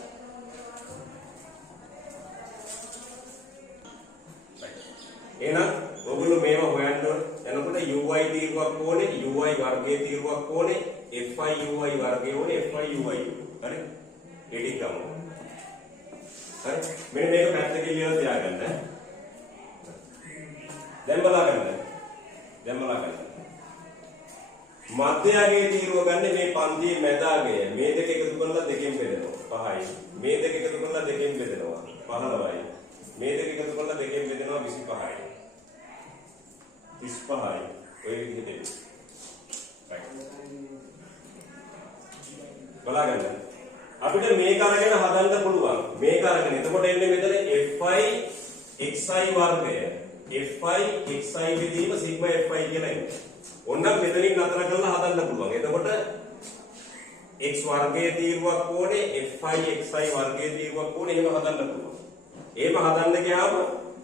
එහෙනම් ඔයගොල්ලෝ මේවා හොයන්න යනකොට ui තීරුවක් ඕනේ ui වර්ගයේ තීරුවක් ඕනේ fi ui වර්ගයේ ඕනේ fi ui. හරි? ඒ ටික ගමු. හරි? මෙන්න මේක පැත්තකින් ලියලා තියාගන්න. දැන් බලන්න. මධ්‍යයගේ තීරුව ගන්න මේ පන්තියේ මැදාගය. මේ දෙක එකතු කරලා දෙකෙන් බෙදෙනවා 5යි. මේ දෙක එකතු කරලා දෙකෙන් බෙදෙනවා 15යි. මේ දෙක එකතු කරලා දෙකෙන් බෙදෙනවා 25යි. 35යි. ඔය විදිහට. බලන්න. අපිට මේක අරගෙන හදන්න පුළුවන්. මේක අරගෙන. එතකොට එන්නේ මෙතන fi xi වර්ගය. fi xi බෙදීම sigma fi කියලා එන්නේ. ඔන්න මෙතනින් නතර කරලා හදන්න පුළුවන්. එතකොට x වර්ගයේ තීරුවක් ඕනේ fi xi වර්ගයේ තීරුවක් ඕනේ එහෙම හදන්න පුළුවන්. එහෙම හදන්න ගියාම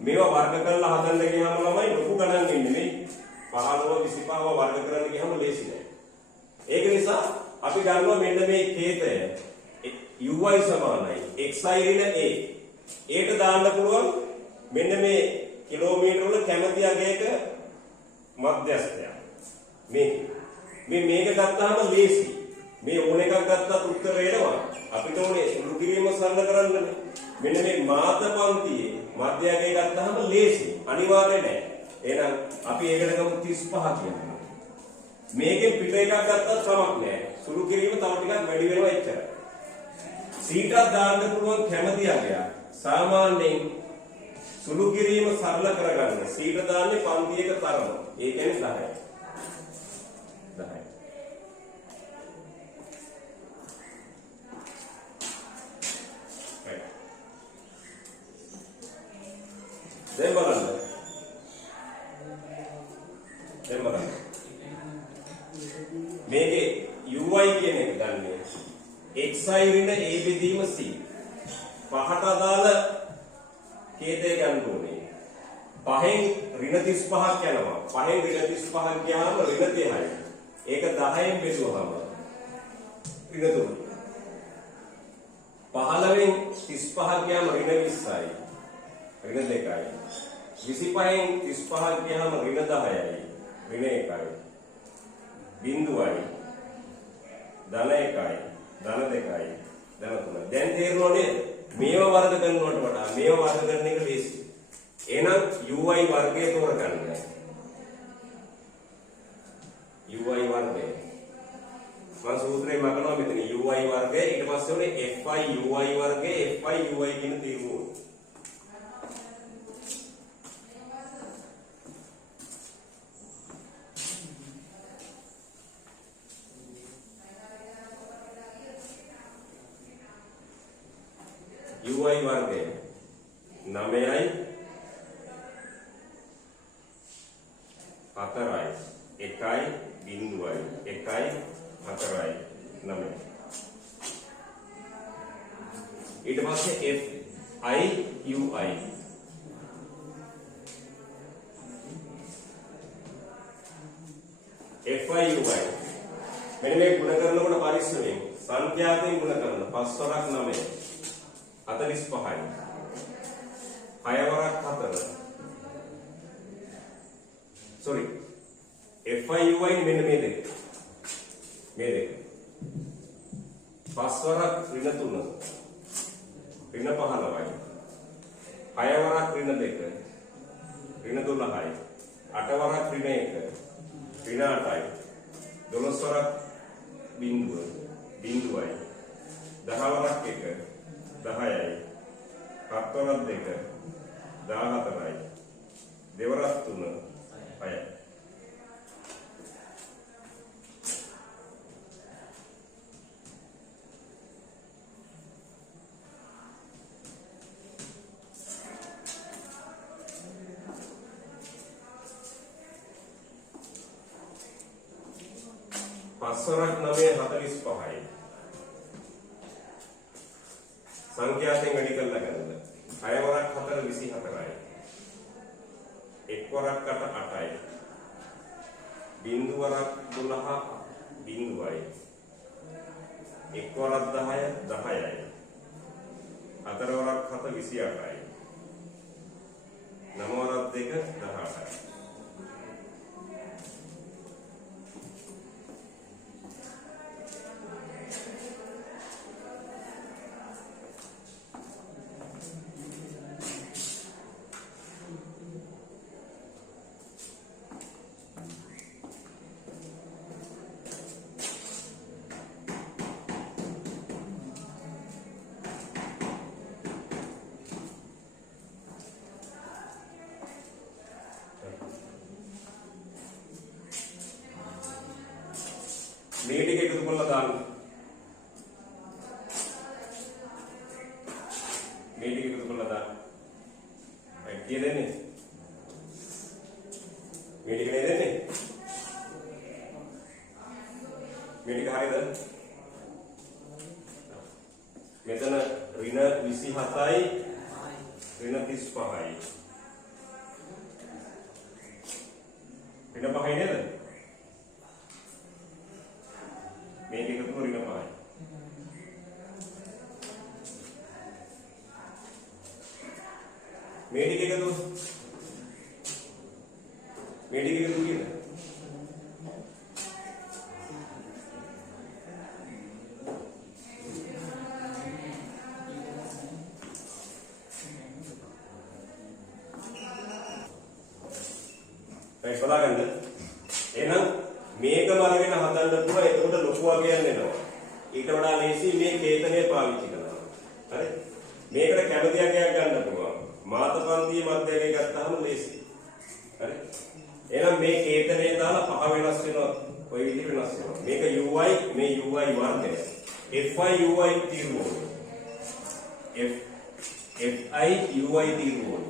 මේවා වර්ග කරලා හදන්න ගියාම ළමයි ලොකු ගණන් ඉන්නේ නේ. 15 25ව වර්ග කරන්න ගියාම ලේසි නෑ. ඒක නිසා අපි ගන්නවා මෙන්න මේ කේතය uy සමානයි xi ඍණ a. ඒට දාන්න පුළුවන් මෙන්න මේ කිලෝමීටර වල කැමති අගයක මධ්‍යස්ථය. මේක ගත්තාම ලේසි. මේ ඕන එකක් ගත්තත් උත්තර එනවා. අපිට ඕනේ සුළු කිරීම සරල කරන්න. මෙන්න මේ මාත පන්තියේ මධ්‍ය අගය ගත්තාම ලේසි. අනිවාර්ය නෑ. එහෙනම් අපි ඒකට ගමු 35 කියලා. මේකෙන් පිට එකක් ගත්තත් කමක් නෑ. සුළු කිරීම තව ටිකක් වැඩි වෙනවා එච්චරයි. සීටක් දාන්න පුළුවන් කැමති අගයක්. සාමාන්‍යයෙන් සුළු කිරීම සරල කරගන්න සීට දාන්නේ පන්තියක තරම. ඒ කියන්නේ 10යි. 10යි. දැන් බලන්න. මේකේ uy කියන එක ගන්නේ xi ඍණ a බෙදීම c. පහට අදාළ කේතය ගන්න ඕනේ. 5න් ඍණ 35ක් යනවා. 5න් ඍණ 35ක් ගියාම ඍණ 30යි. ඒක 10න් බෙදුවාම ඍණ 3. 15න් 35ක් ගියාම ඍණ 20යි. ඍණ 2යි. 25න් 35ක් ගියාම ඍණ 10යි. ඍණ 1යි. බිංදුවයි. ධන 1යි. ධන 2යි. ධන 3යි. දැන් තේරෙනව නේද? මේවා වර්ග කරනවට වඩා මේවා වර්ග කරන එක ලේසි. එහෙනම් uy වර්ගය තෝරගන්න. uy වර්ගය. මම සූත්‍රේ මකනවා මෙතන uy වර්ගය ඊට පස්සේ උනේ fi uy වර්ගය fi uy කියන තීරුව. uy වර්ගය 9යි 4යි 1යි බිංදුවයි 1යි 4යි 9. ඊට පස්සේ fi uy fi uy මෙන්න මේ ගුණ කරනකොට පරිස්සමෙන් සංඛ්‍යාතයෙන් ගුණ කරන 5 වරක් 9 45යි 6 වරක් 4 sorry fi uy මෙන්න මේ දෙක 5 වරක් ඍණ 3 ඍණ 15යි 6 වරක් ඍණ 2 ඍණ 12යි 8 වරක් ඍණ 1 ඍණ 8යි 12 වරක් බිංදුවයි 10 වරක් 1 10යි 7 වරක් 2 14යි දෙවරක් 3 6යි. පස්වරක් 9 45යි. සංඛ්‍යාතෙන් වැඩි කරලා ගන්න. 6 වරක් 4 24යි. 1 වරක් 8 8යි. බිංදු වරක් 12 බිංදුවයි. 1 වරක් 10 10යි. 4 වරක් 7 28යි. 9 වරක් 2 18යි. මේ ටික එකතු කරලා දාන්න. මේ ටික එකතු කරලා දාන්න. right කිය දෙන්නේ. මේ ටික නේද දෙන්නේ? මේ ටික හරියද? මෙතන ඍණ 27යි ඍණ 35යි. ඍණ 5යි නේද? මේක එකතු කරගෙන ඍණ 5යි. මේ ටික එකතු මේ ටික එකතු කියන right බලගන්න. එහෙනම් මේකම අරගෙන හදන්න පුළුවන්. එතකොට ලොකු වගයක් එනවා. ඊට වඩා ලේසි මේ කේතනය පාවිච්චි කරනවා. හරි? මේකට කැමති අගයක් ගන්න පුළුවන්. මාතපන්තිය මැදගේ ගත්තාම ලේසි. හරි? එහෙනම් මේ කේතනය දාලා පහ වෙනස් වෙනවා. කොයි විදිහට වෙනස් වෙනවා? මේක uy මේ uy වර්ගය. fi uy తీරුවෝ. fi uy తీරුවෝ.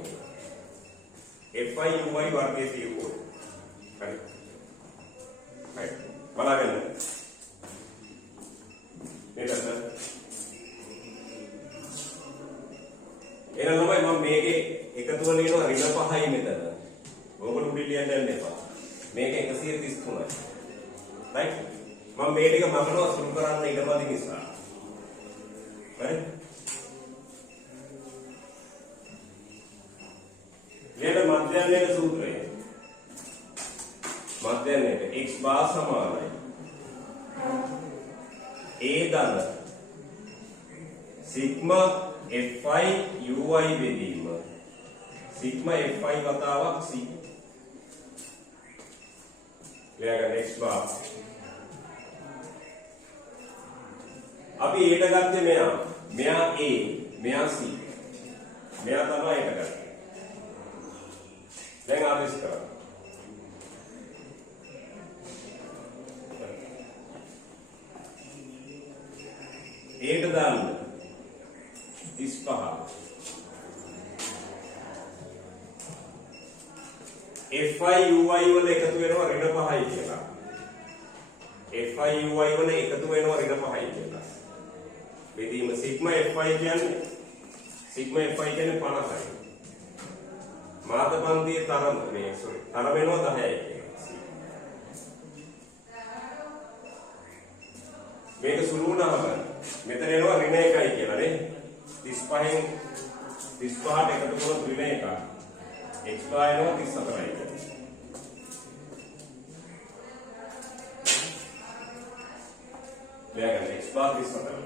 fi uy වර්ගයේ తీරුවෝ. හරි. හරි. බලන්න. මේකට එහෙනම් ළමයි මම මේකේ එකතුව ලියනවා ඍණ 5යි මෙතන. ඕකට උඩ ලියන්න යන්න එපා. මේක 133යි. right? මම මේ ටික මගනවා සුළු කරන්න ඉඩමදි නිසා. හරි? ඊට මධ්‍යයනයේ සූත්‍රය. මධ්‍යයනයේ x බාර සමානයි. a ධන සිග්මා fi uy බෙදීම සිග්මා fi වතාවක් c ලියගන්න x බාර අපි a ට ගත්තේ මෙයා a මෙයා c මෙයා තමයි a ට ගත්තේ දැන් ආදේශ කරා a ට දාන්න 35 fi uy වල එකතු වෙනවා ඍණ 5යි කියලා. fi uy වල එකතු වෙනවා ඍණ 5යි කියලා. බෙදීම සිග්මා fi කියන්නේ 50යි. මාතපන්තියේ තරම තර වෙනවා 10යි කියලා. මේක සුළු වුණාම මෙතන එනවා ඍණ 1යි කියලා නේ. 35න් 35ට එකතු කරොත් ඍණ 1ක්. x බාර එනවා 34යි. ලියගන්න x බාර 34.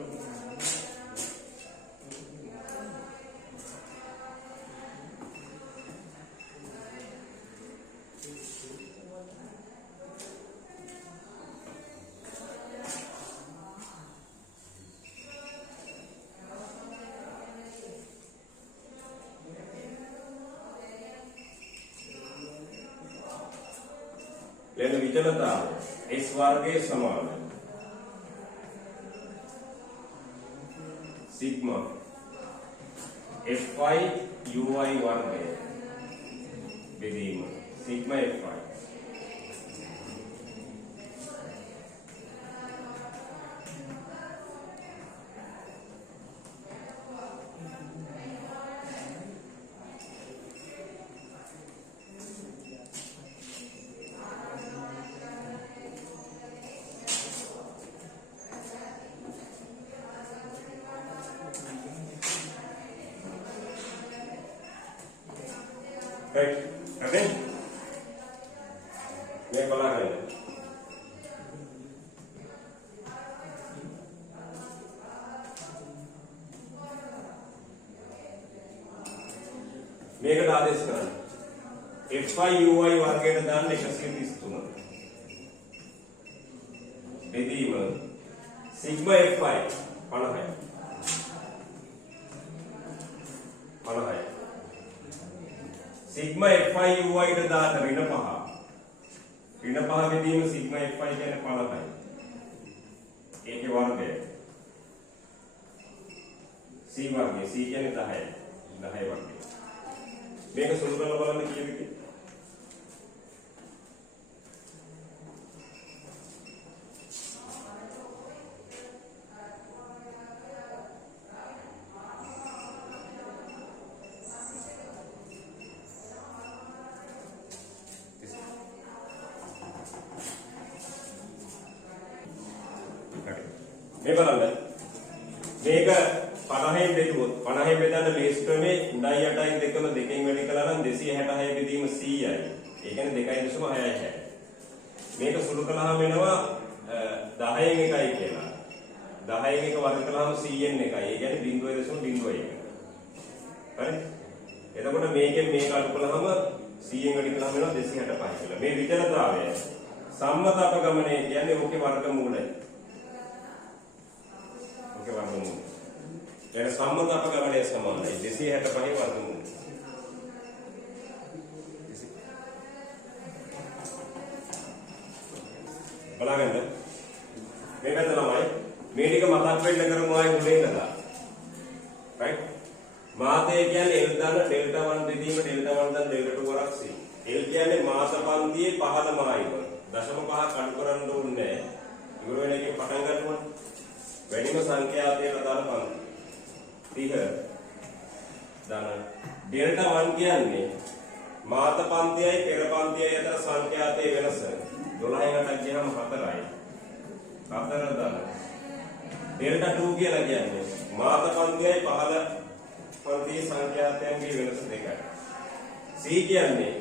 लेकिन विचलता इस वर्गे समान है सिग्मा fi uy वर्गे बेदीम सिग्मा fi right okay ये बड़ा है මේකට ආදේශ කරන්න fi uy වර්ගයට දාන්න 133 බෙදීම සිග්මා fi 50යි 50යි सिग्मा fi uy ට දාන්න ඍණ 5 ඍණ 5 බෙදීම සිග්මා fi කියන්නේ 50යි ඒකේ වර්ගය c වර්ගය c කියන්නේ 10යි 10 වර්ගය මේක සුළු කරලා බලන්න කීයද කියලා මේ බලන්න මේක 50න් බෙදුවොත් 50න් බෙදන්න බේස් ක්‍රමේ 9.8යි 2ම දෙකෙන් වැඩි කළා නම් 266 බෙදීම 100යි. ඒ කියන්නේ 2.6යි. මේක සුළු කළාම වෙනවා 10න් 1යි කියලා. 10න් 1 වර්ග කළාම 100න් 1යි. ඒ කියන්නේ 0.01. හරි? එතකොට මේකෙන් මේක අඩු කළාම 100න් වැඩි කළාම වෙනවා 265 කියලා. මේ විතරතාවය සම්මත අපගමනය කියන්නේ ඕකේ වර්ගමූලය. वर्गमूल यानी सम्मत अपगमनය සමානයි 265 वर्गमूल බලන්න මේ පැත්ත ළමයි මේ ටික මතක් වෙන්න කරමු ආයි මුලින් ඉඳලා රයිට් මාතය කියන්නේ L දාන ඩෙල්ටා 1 බෙදීම ඩෙල්ටා 1 දාන ඩෙල්ටා 2 වරක් C L කියන්නේ මාත පන්තියේ පහළම ආයව 0.5 අඩු කරන්න ඕනේ ඉවර වෙන එකේ පටන් ගන්නවා වැඩිම සංඛ්‍යාතයට දාන පන්ති 30 දාන ඩෙල්ටා 1 කියන්නේ මාත පන්තියයි පෙර පන්තියයි අතර සංඛ්‍යාතයේ වෙනස 12න් 8ක් ගියම 4යි 4 දාන ඩෙල්ටා 2 කියලා කියන්නේ මාත පන්තියයි පහළ පන්තියේ සංඛ්‍යාතයන්ගේ වෙනස 2යි C කියන්නේ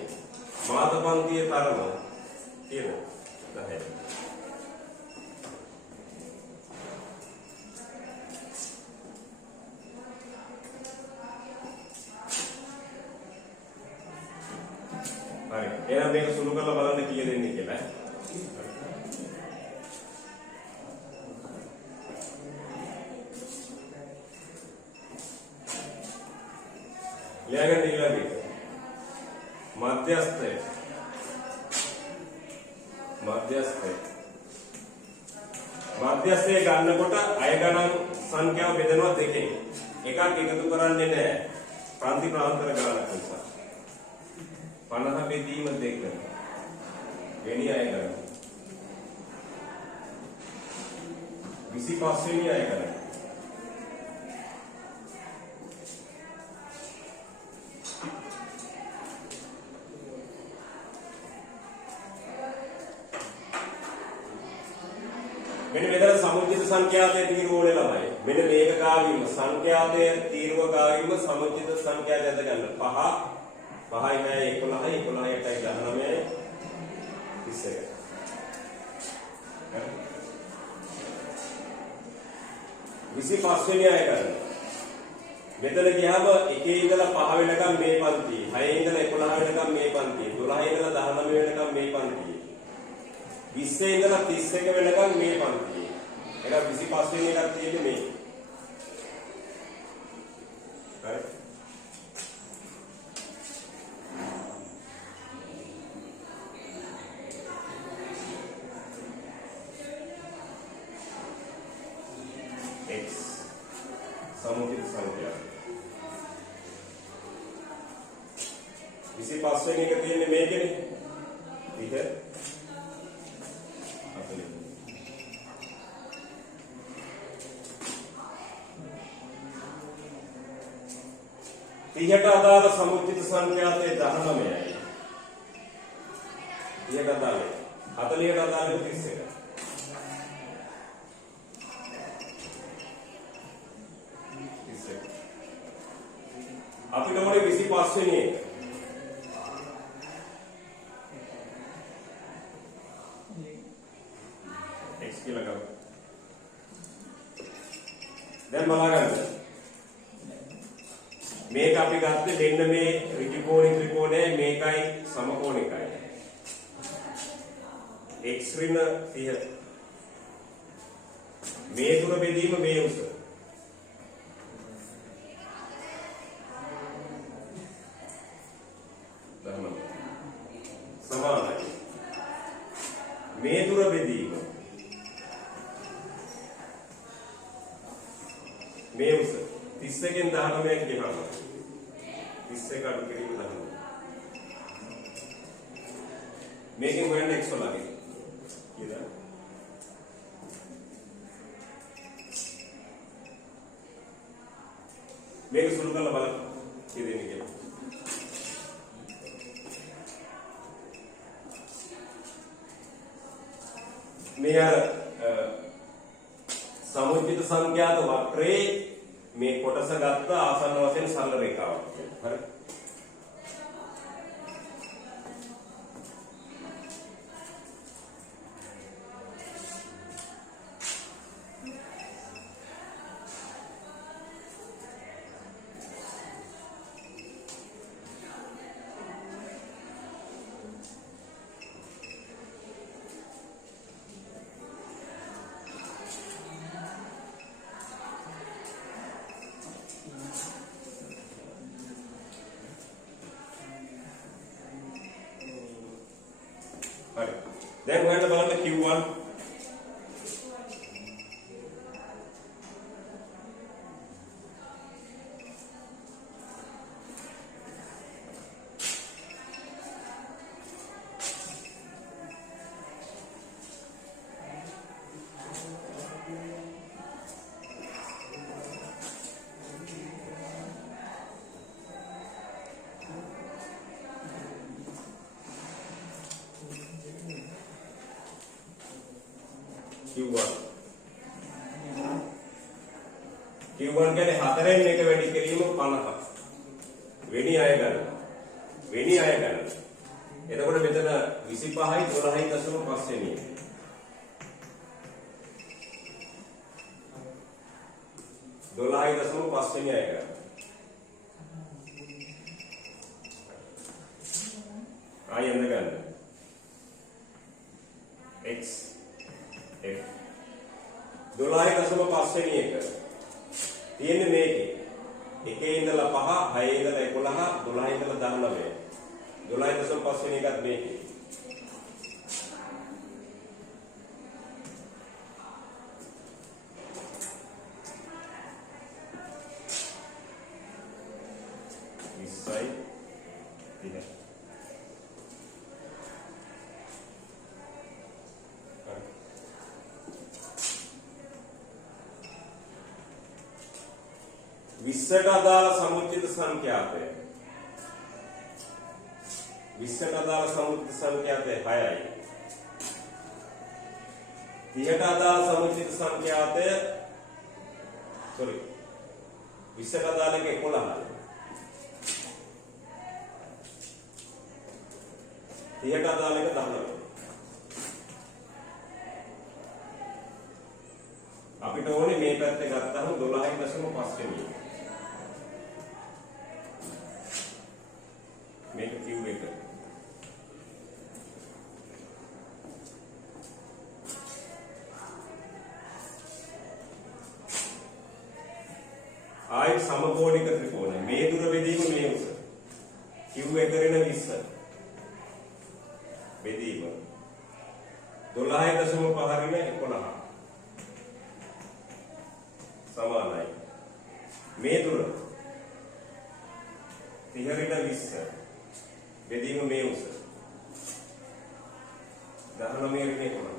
මාත පන්තියේ තරම කියන 10යි එහෙනම් මේක සුළු කරලා බලන්න කීය දෙන්නේ කියලා. ලියාගන්න ඊළඟට මධ්‍යස්ථය ගන්නකොට අය ගණන් සංඛ්‍යාව බෙදනවා දෙකෙන්. එකක් එකතු කරන්නේ නැහැ. ප්‍රාන්ති ප්‍රාන්තර ගණනක් නිසා. 50 බෙදීම 2 වෙනි අය ගන්න 25 වෙනි අය ගන්න මෙන්න මෙතන සමුච්චිත සංඛ්‍යාතයේ තීරුව ඕනේ ළමයි මෙන්න මේක ගාවීම සංඛ්‍යාතයේ තීරුව ගාවීම සමුච්චිත සංඛ්‍යාතය අද ගන්න 5 5යි 11යි 11යි 8යි 19යි 25 වෙනි අය ගන්න. මෙතන ගියාම 1 ඉඳලා 5 වෙනකම් මේ පන්තිය, 6 ඉඳලා 11 වෙනකම් මේ පන්තිය, 12 ඉඳලා 19 වෙනකම් මේ පන්තිය. 20 ඉඳලා 31 වෙනකම් මේ පන්තිය. එහෙනම් 25 වෙනි එකක් තියෙන්නේ මේ. හරි. समुचित संख्या 25 වෙනි එක තියෙන්නේ මේකනේ. ठीक है तीहට අදාළ සමුචිත සංඛ්‍යාතේ 19යි. 30ට අදාළ 40ට අදාළ 31. අපිට ඕනේ 25 වෙනි එක. x කියලා ගමු. දැන් බලන්න. මේක අපි ගත්තේ දෙන්න මේ ඍජුකෝණී ත්‍රිකෝණයයි මේකයි සමකෝණිකයි. x ඍණ 30. මේ දුර බෙදීම මේ උස. සමානයි. මේ දුර බෙදීම 31 19 කියනවා. 31 අඩු කිරීම 19. මේකෙන් හොයන්න x වලගේ. කීයද? මේක සුළු කරලා බලන්න. කී දෙන්නේ කියලා. මේ අර සමුච්චිත සංඛ්‍යාත වක්‍රයේ මේ කොටස ගත්ත ආසන්න වශයෙන් සරල රේඛාවක් කියලා. හරි. හරි. දැන් ඔයාලට බලන්න Q1 Q1 කියන්නේ 4න් එක වැඩි කිරීම 50. වෙණි අය ගන්න. වෙණි අය ගන්න. එතකොට මෙතන 25යි 12.5 වෙනි. 12.5 වෙනි අය ගන්න. ආයෙත් ගන්න. x f 12.5 වෙනි එක. තියෙන්නේ මේකේ. 1 ඉඳලා 5, 6 ඉඳලා 11, 12 ඉඳලා 19. 12.5 වෙනි එකත් මේකේ. ඉස්සයි ඉතින් විස්සට අදාළ සමුච්චිත සංඛ්‍යාතය 20ට අදාළ සමුච්චිත සංඛ්‍යාතය 6යි 30ට අදාළ සමුච්චිත සංඛ්‍යාතය 20ට අදාළ එක 11යි 30ට අදාළ එක 19යි අපිට ඕනේ මේ පැත්තේ ගත්තහම 12.5 වෙනි මේක Q එක. ආයි සමකෝණික ත්‍රිකෝණය. මේ දුර බෙදීම මේ උස. Q එක වෙන 20. බෙදීම 12.5 රින 11. සමානයි. මේ දුර 30 රින 20. බෙදීම මේ උස 19 රින 11.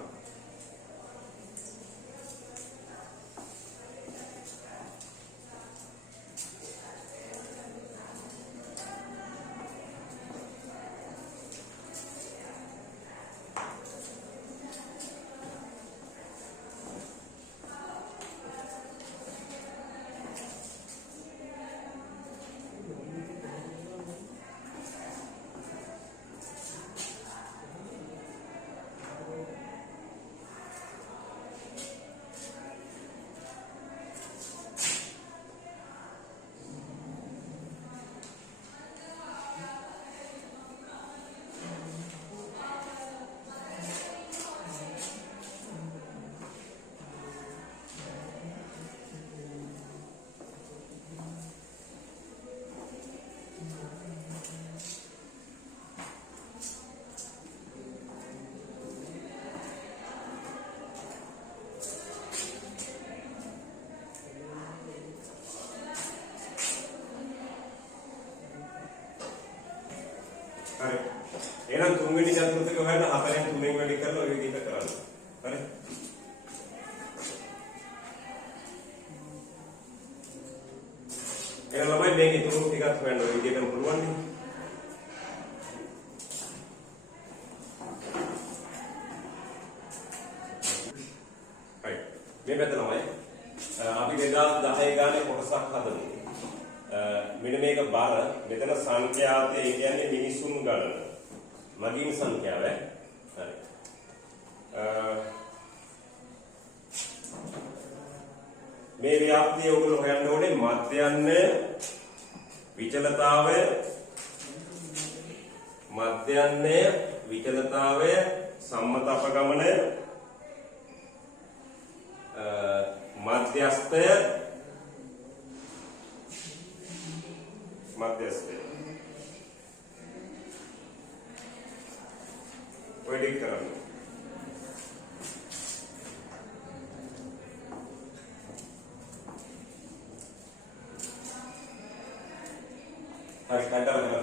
එහෙනම් තුන්වෙනි චතුර්ථක හොයන්න 4න් 3න් වැඩි කරලා ඔය විදිහට කරන්න. හරි? එහෙනම් ළමයි මේක ඉතුරු ටිකක් හොයන්න ඔය විදිහටම පුළුවන් නේ. හරි. මේ පැත්ත ළමයි අපි 2010 ගානේ කොටසක් හදමු. මෙන්න මේක බර මෙතන සංඛ්‍යාතය ඒ කියන්නේ මිනිසුන් ගණන. මගින් සංඛ්‍යාව හරි. මේ ව්‍යාප්තිය ඔයගොල්ලෝ හොයන්න ඕනේ මධ්‍යයන්ය විචලතාවය සම්මත අපගමනය මධ්‍යස්ථය වෙඩි කරන්න. හරි කඩලා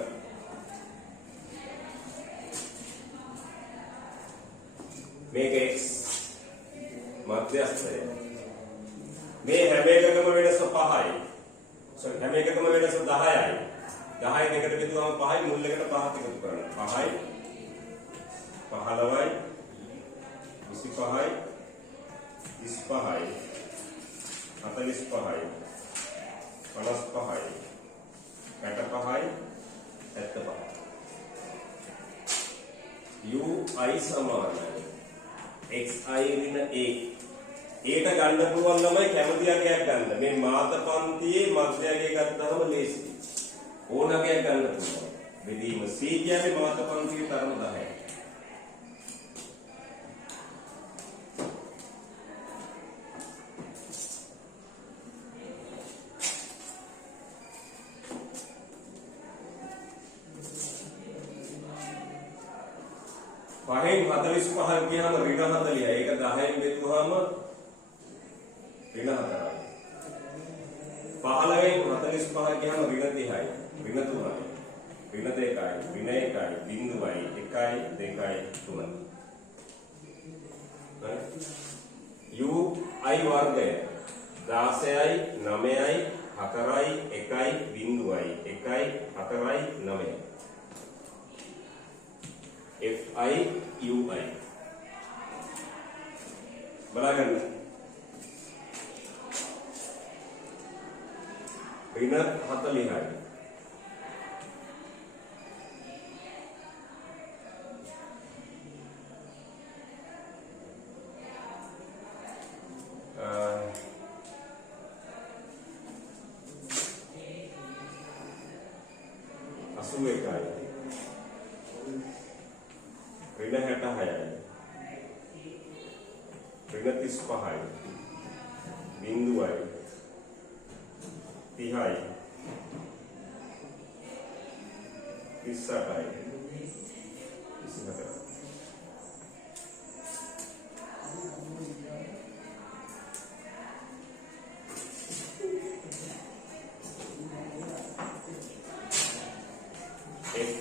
මේක x මධ්‍යස්ථය මේ හැම එකකම වෙනස 5යි. හැම එකකම වෙනස 10යි. 10 දෙකට බෙදුවම 5යි මුල් එකට 5ක් එකතු කරන්න. 5යි 15යි 25යි 35යි 45යි 55යි 65යි 75යි ui සමානයි xi ඍණ a ඒට ගන්න පුළුවන් ළමයි කැමති අගයක් ගන්න. මේ මාත පන්තියේ මධ්‍ය අගය ගත්තාම ලේසි. ඕන අගයක් ගන්න පුළුවන්. බෙදීම c කියන්නේ මාත පන්තියේ තරම 10යි. පහෙන් 45ක් ගියාම ඍණ 40යි. ඒක 10න් බෙදුවාම ඍණ 4යි. 15න් 45ක් ගියාම ඍණ 30යි. ඍණ 3යි. ඍණ 2යි. ඍණ 1යි. බිංදුවයි 1යි 2යි 3යි. හරි. ui වර්ගය 16යි 9යි 4යි 1යි බිංදුවයි 1යි 4යි 9යි. fi ui බලන්න ඍණ 40යි. ඍණ 66යි. ඍණ 35යි. බිංදුවයි 30යි 38යි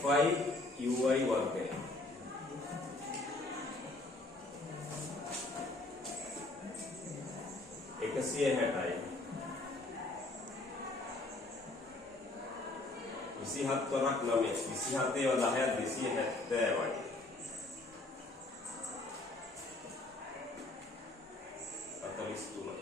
24යි. fi ui වර්ගය 160යි 27 වරක් 9 27 ඒවා 10ක් 270යි.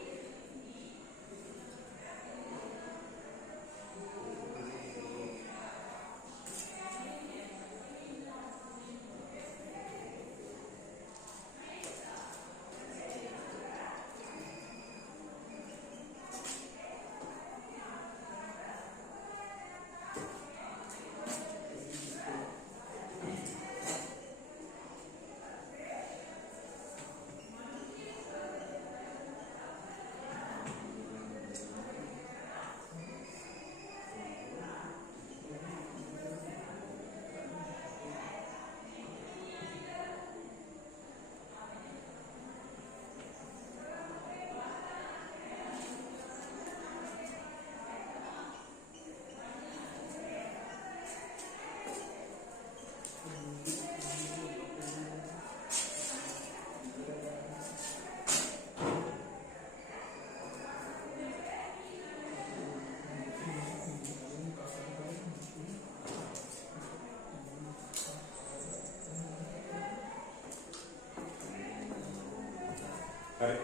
හරි.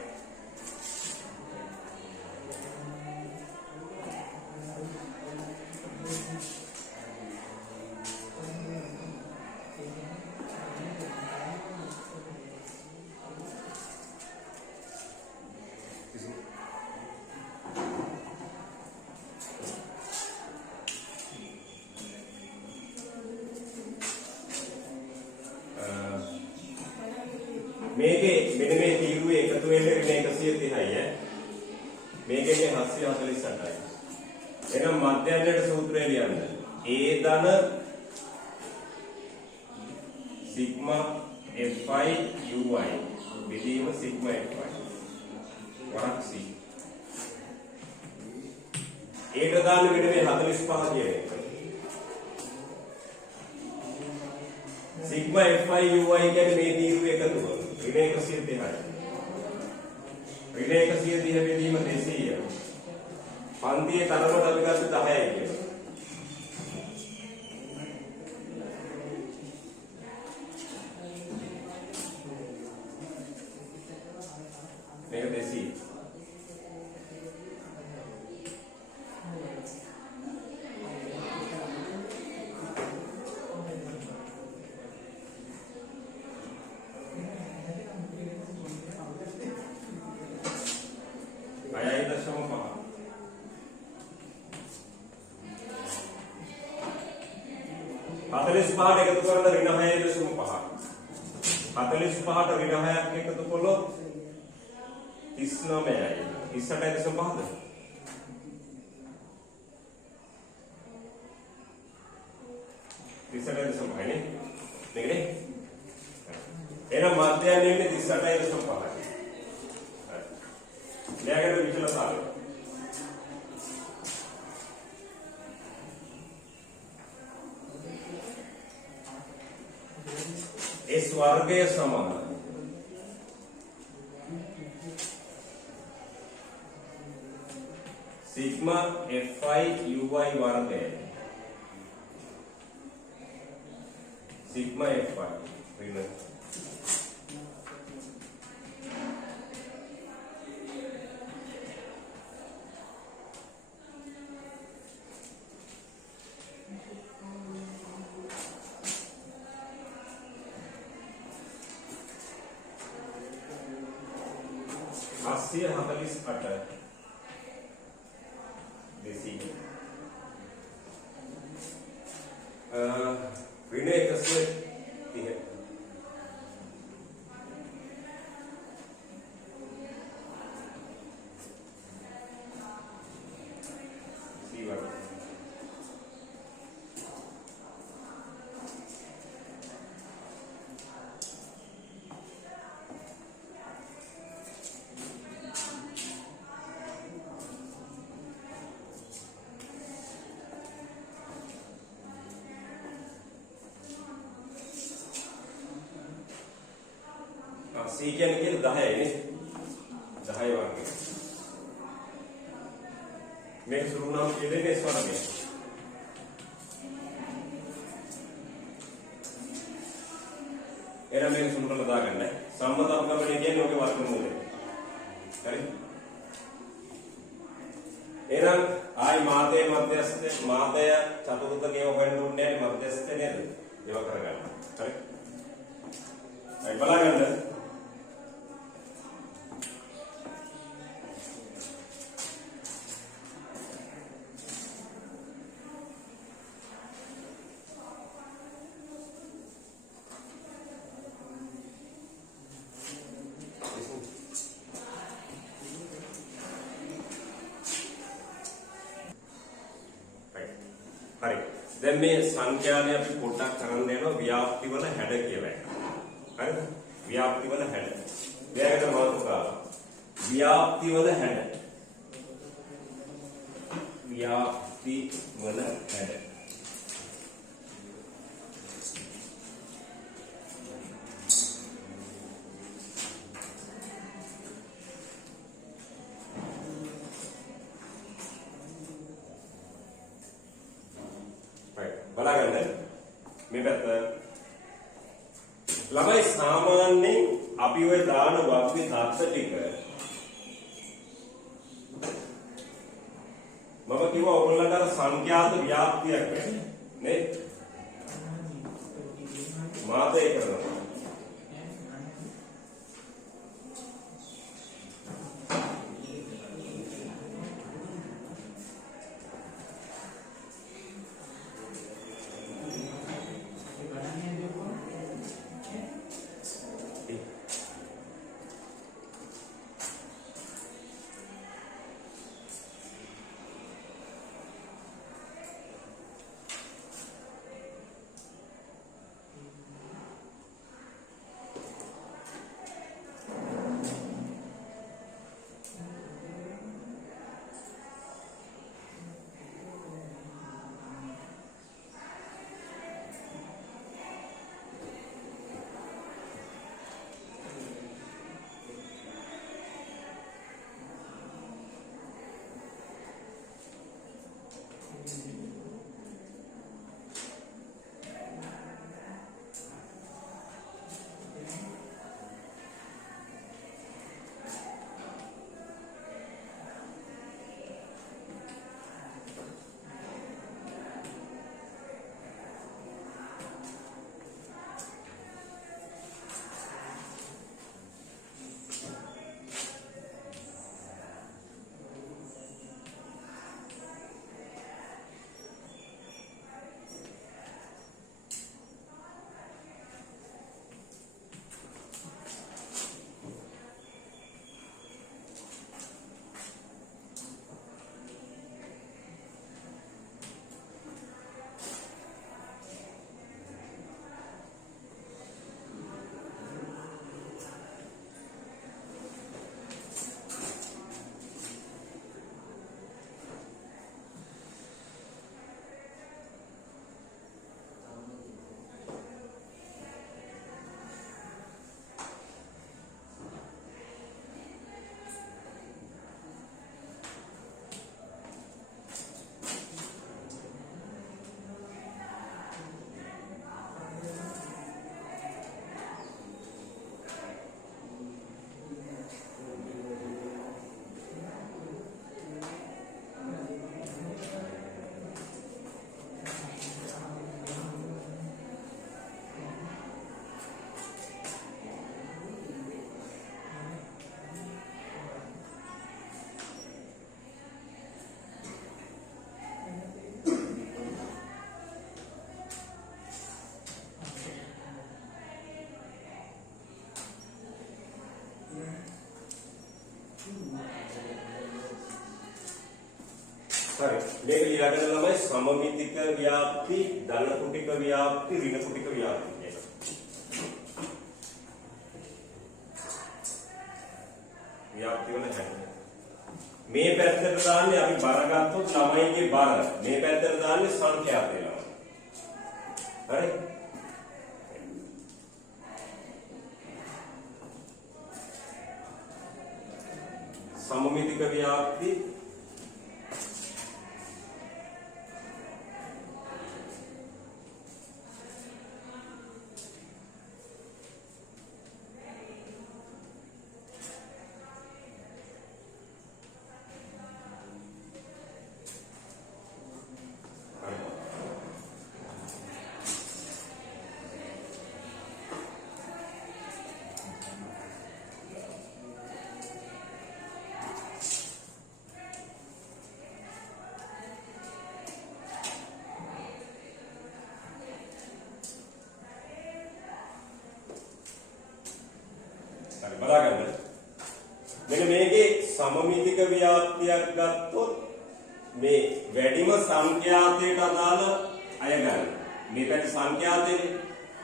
මේකේ මෙන්න මේ තීරුවේ එකතු වෙන්නේ ඍණ 130යි ඈ. මේකේ 748යි. එහෙනම් මධ්‍යයන්ට සූත්‍රය ලියන්න. A ධන සිග්මා Fi Uy බෙදීම සිග්මා Fi වරක් C. ඒට දාන්න මෙන්න මේ 45 කියන එක. सिग्मा Fi Uy කියන්නේ මේ තීරුවේ එකතුව. ඍණ 130යි. ඍණ 130 බෙදීම 200. පන්තියේ තරමට අපි ගත්ත 10යි කියලා. මේක 200. පහට එකතු කරලා ඍණ 6.5. 45ට ඍණ 6ක් එකතු කළොත් 39යි. 38.5ද? මේකනේ. එහෙනම් මධ්‍යයන් ඉන්නේ 38.5යි. ඊළඟට විචලතාවය. S वर्ग समान सिग्मा Fi Uy वर्ग सिग्मा Fi ऋण अस्सी 48 देसी ऋण 130 सी वर्ग C කියන්නේ 10යි නේ 10 වර්ගය මේක සුළු නම් කියන්නේ S වර්ගය එහෙනම් මේක සුළු කරලා දාගන්න සම්මත අංගමණය කියන්නේ ඔගේ වර්ගමූලය හරි එහෙනම් ආයි මාතේ මධ්‍යස්ථ මාතය චතුර්ථකේ හොයන්න ඕනේ නැහැ මධ්‍යස්ථ නේද ඒව කරගන්න හරි අයි බලගන්න හරි දැන් මේ සංඛ්‍යාවේ අපි පොඩ්ඩක් කරන්න යනවා ව්‍යාප්ති වල හැඩ කියලා එකක් හරිද ව්‍යාප්ති වල හැඩ දෙයකට මාතෘකාව ව්‍යාප්ති වල හැඩ ව්‍යාප්ති වල හැඩ බලගන්න මේ පැත්ත ළමයි සාමාන්‍යයෙන් අපි ඔය දාන වර්ගයේ තත්ත්ව ටික මම කිව්වා ඔයගොල්ලන්ට අර සංඛ්‍යාත ව්‍යාප්තියක් නේ මාතේ කරනවා හරි මේක ලියාගෙන ළමයි සමමිතික ව්‍යාප්ති ධන කුටික ව්‍යාප්ති ඍණ කුටික ව්‍යාප්ති කියන ව්‍යාප්ති වල හැටි මේ පැත්තට දාන්නේ අපි බර ගත්තොත් ළමයිගේ බර මේ පැත්තට දාන්නේ සංඛ්‍යාත වෙනවා හරි සමමිතික ව්‍යාප්ති බලාගන්න මෙන්න මේකේ සමමිතික ව්‍යාප්තියක් ගත්තොත් මේ වැඩිම සංඛ්‍යාතයට අදාළ අය ගන්න මේ පැත්තේ සංඛ්‍යාතේ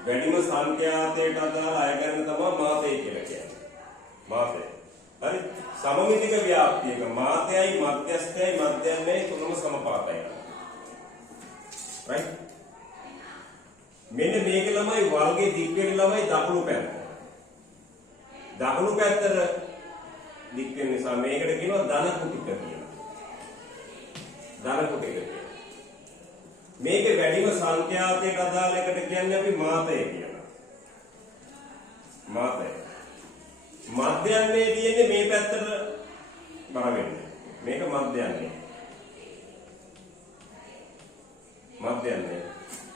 වැඩිම සංඛ්‍යාතයට අදාළ අය ගන්න තමයි මාතේ කියලා කියන්නේ මාතේ හරි සමමිතික ව්‍යාප්තියක මාතයයි මධ්‍යස්ථයයි මධ්‍යමයේ තුනම සමපාතයි right මෙන්න මේක ළමයි වර්ගයේ දික් වෙන ළමයි දකුණු පැත්ත දකුණු පැත්තට දික් වෙන නිසා මේකට කියනවා ධන කුටික කියලා. ධන කුටික කියලා. මේකේ වැඩිම සංඛ්‍යාතයට අදාළ එකට කියන්නේ අපි මාතය කියලා. මාතය. මධ්‍යන්නේ තියෙන්නේ මේ පැත්තට බර වෙන්නේ. මේක මධ්‍යන්නේ. මධ්‍යන්නේ.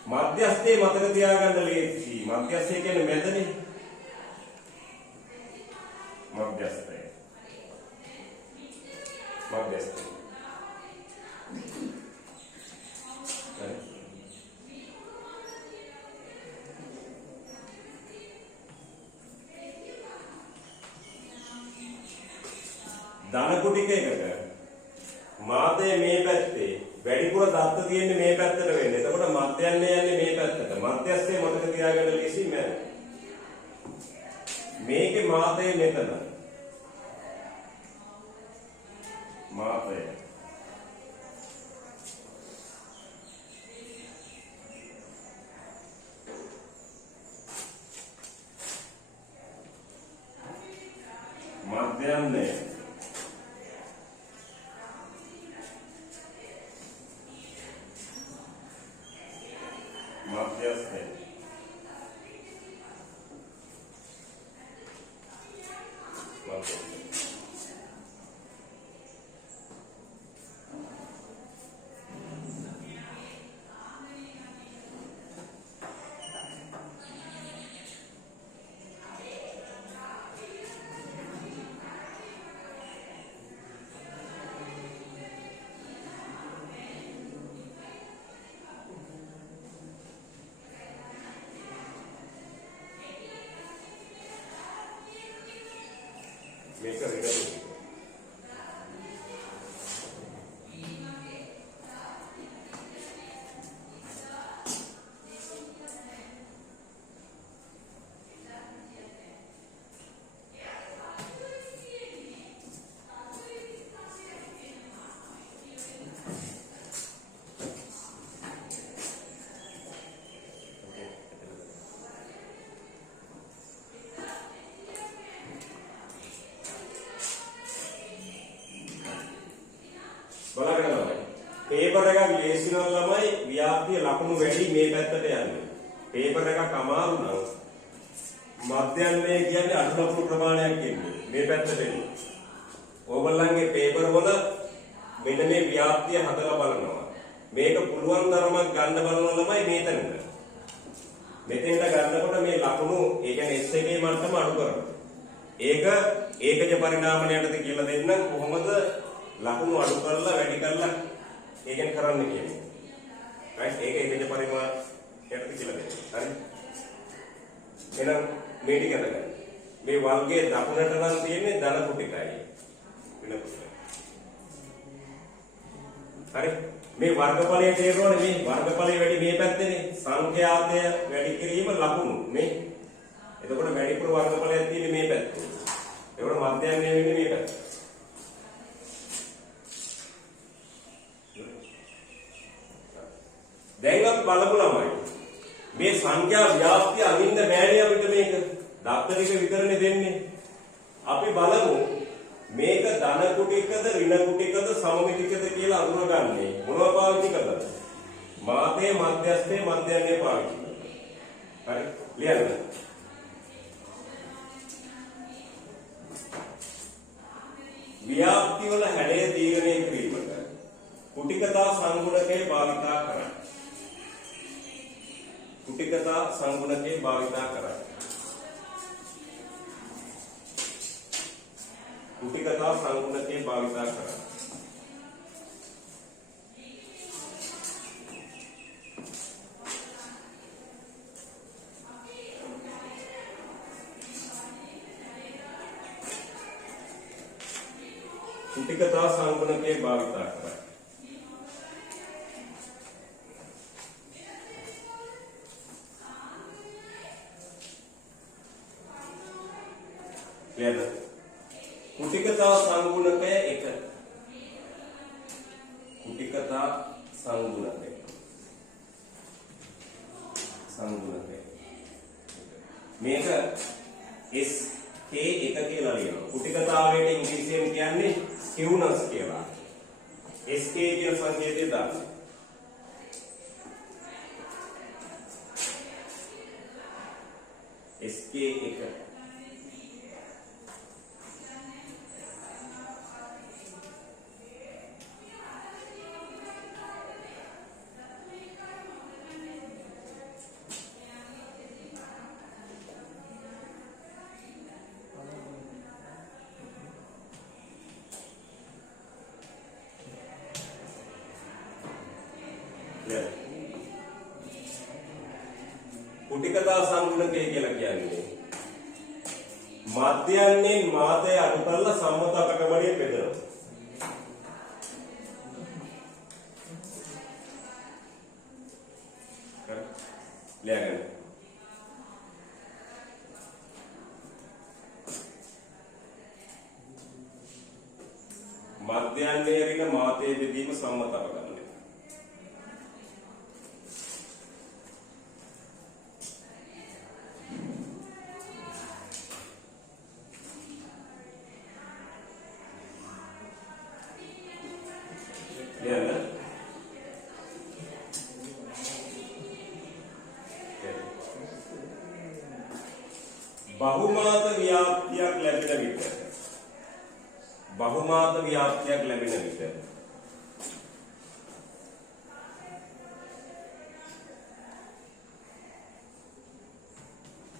මධ්‍යස්ථේ මතක තියාගන්න ලේසි. මධ්‍යස්ථේ කියන්නේ මැදනේ. මධ්‍යස්ථය. මධ්‍යස්ථය. ධන කුටික එකක මාතේ මේ පැත්තේ වැඩිපුර දත්ත තියෙන්නේ මේ පැත්තට වෙන්නේ. එතකොට මධ්‍යන්නේ යන්නේ මේ පැත්තට. මධ්‍යස්ථේ මතක තියාගන්න ලේසි මැද. මේකේ මාතේ මෙතන. මාතේ. මධ්‍යන්නේ मध्यस्थ මේක රිඩබල් බලන්න ළමයි. පේපර් එකක් ලේසි නම් ළමයි ව්‍යාප්තිය ලකුණු වැඩි මේ පැත්තට යන්නේ. පේපර් එකක් අමාරු නම් මධ්‍යන්නේ කියන්නේ අඩු ලකුණු ප්‍රමාණයක් එන්නේ. මේ පැත්තට එන්නේ. ඕගොල්ලන්ගේ පේපර් වල මෙන්න මේ ව්‍යාප්තිය හදලා බලනවා. මේක පුළුවන් තරමක් ගන්න බලන ළමයි මේතනද. මෙතෙන්ට ගන්නකොට මේ ලකුණු ඒ කියන්නේ S එකේ මට්ටම අඩු කරනවා. ඒක ඒකජ පරිණාමණයටද කියලා දෙන්නම් කොහොමද ලකුණු අඩු කරලා වැඩි කරලා ඒකෙන් කරන්න කියන්නේ. right ඒක ඒකේ පරිමාණයට කියලා දෙන්න. හරි. එහෙනම් මේ ටික අරගන්න. මේ වර්ගයේ දකුණට නම් තියෙන්නේ ධන කුටිකයි. වෙන කුටිකයි. හරි. මේ වර්ගඵලයේ තේරුණානේ මේ වර්ගඵලයේ වැඩි මේ පැත්තේනේ. සංඛ්‍යාතය වැඩි කිරීම ලකුණු නේ. එතකොට වැඩිපුර වර්ගඵලයක් තියෙන්නේ මේ පැත්තේ. ඒකට මධ්‍යන්නේ වෙන්නේ මේ පැත්තේ. දැන් අපි බලමු ළමයි මේ සංඛ්‍යා ව්‍යාප්තිය අනින්න බෑනේ අපිට මේක දත්තරික විතරනේ දෙන්නේ අපි බලමු මේක ධන කුටිකද ඍණ කුටිකද සමමිතිකද කියලා අඳුරගන්නේ මොනවා පාවිච්චි කරලාද මාතේ මධ්‍යස්ථේ මධ්‍යන්නේ පාවිච්චි කරලා හරි ලියන්න ව්‍යාප්ති වල හැඩය තීරණය කිරීමට කුටිකතා සංගුණකේ භාවිතා කරයි කුටිකතා සංගුණකේ භාවිතා කරයි කුටිකතා සංගුණකේ භාවිතා කරයි කුටිකතා සංගුණකේ භාවිතා කරයි කුටිකතා සංගුණකය 1 කුටිකතා සංගුණකය මේක SK1 කියලා ලියනවා කුටිකතාවයට ඉංග්‍රීසියෙන් කියන්නේ ස්කිව්නස් කියලා SK කියන සංකේතය දාන්න SK1 කුටිකතා සංගුණකය කියලා කියන්නේ මාධ්‍යයන්ගෙන් මාතය අඩු කරලා සම්මත අපකමණය බෙදනවා. ලියගන්න. මාධ්‍යයන්ගේ රින මාතය බෙදීම සම්මත අපකමණය. බහුමාත ව්‍යාප්තියක් ලැබෙන විට බහුමාත ව්‍යාප්තියක් ලැබෙන විට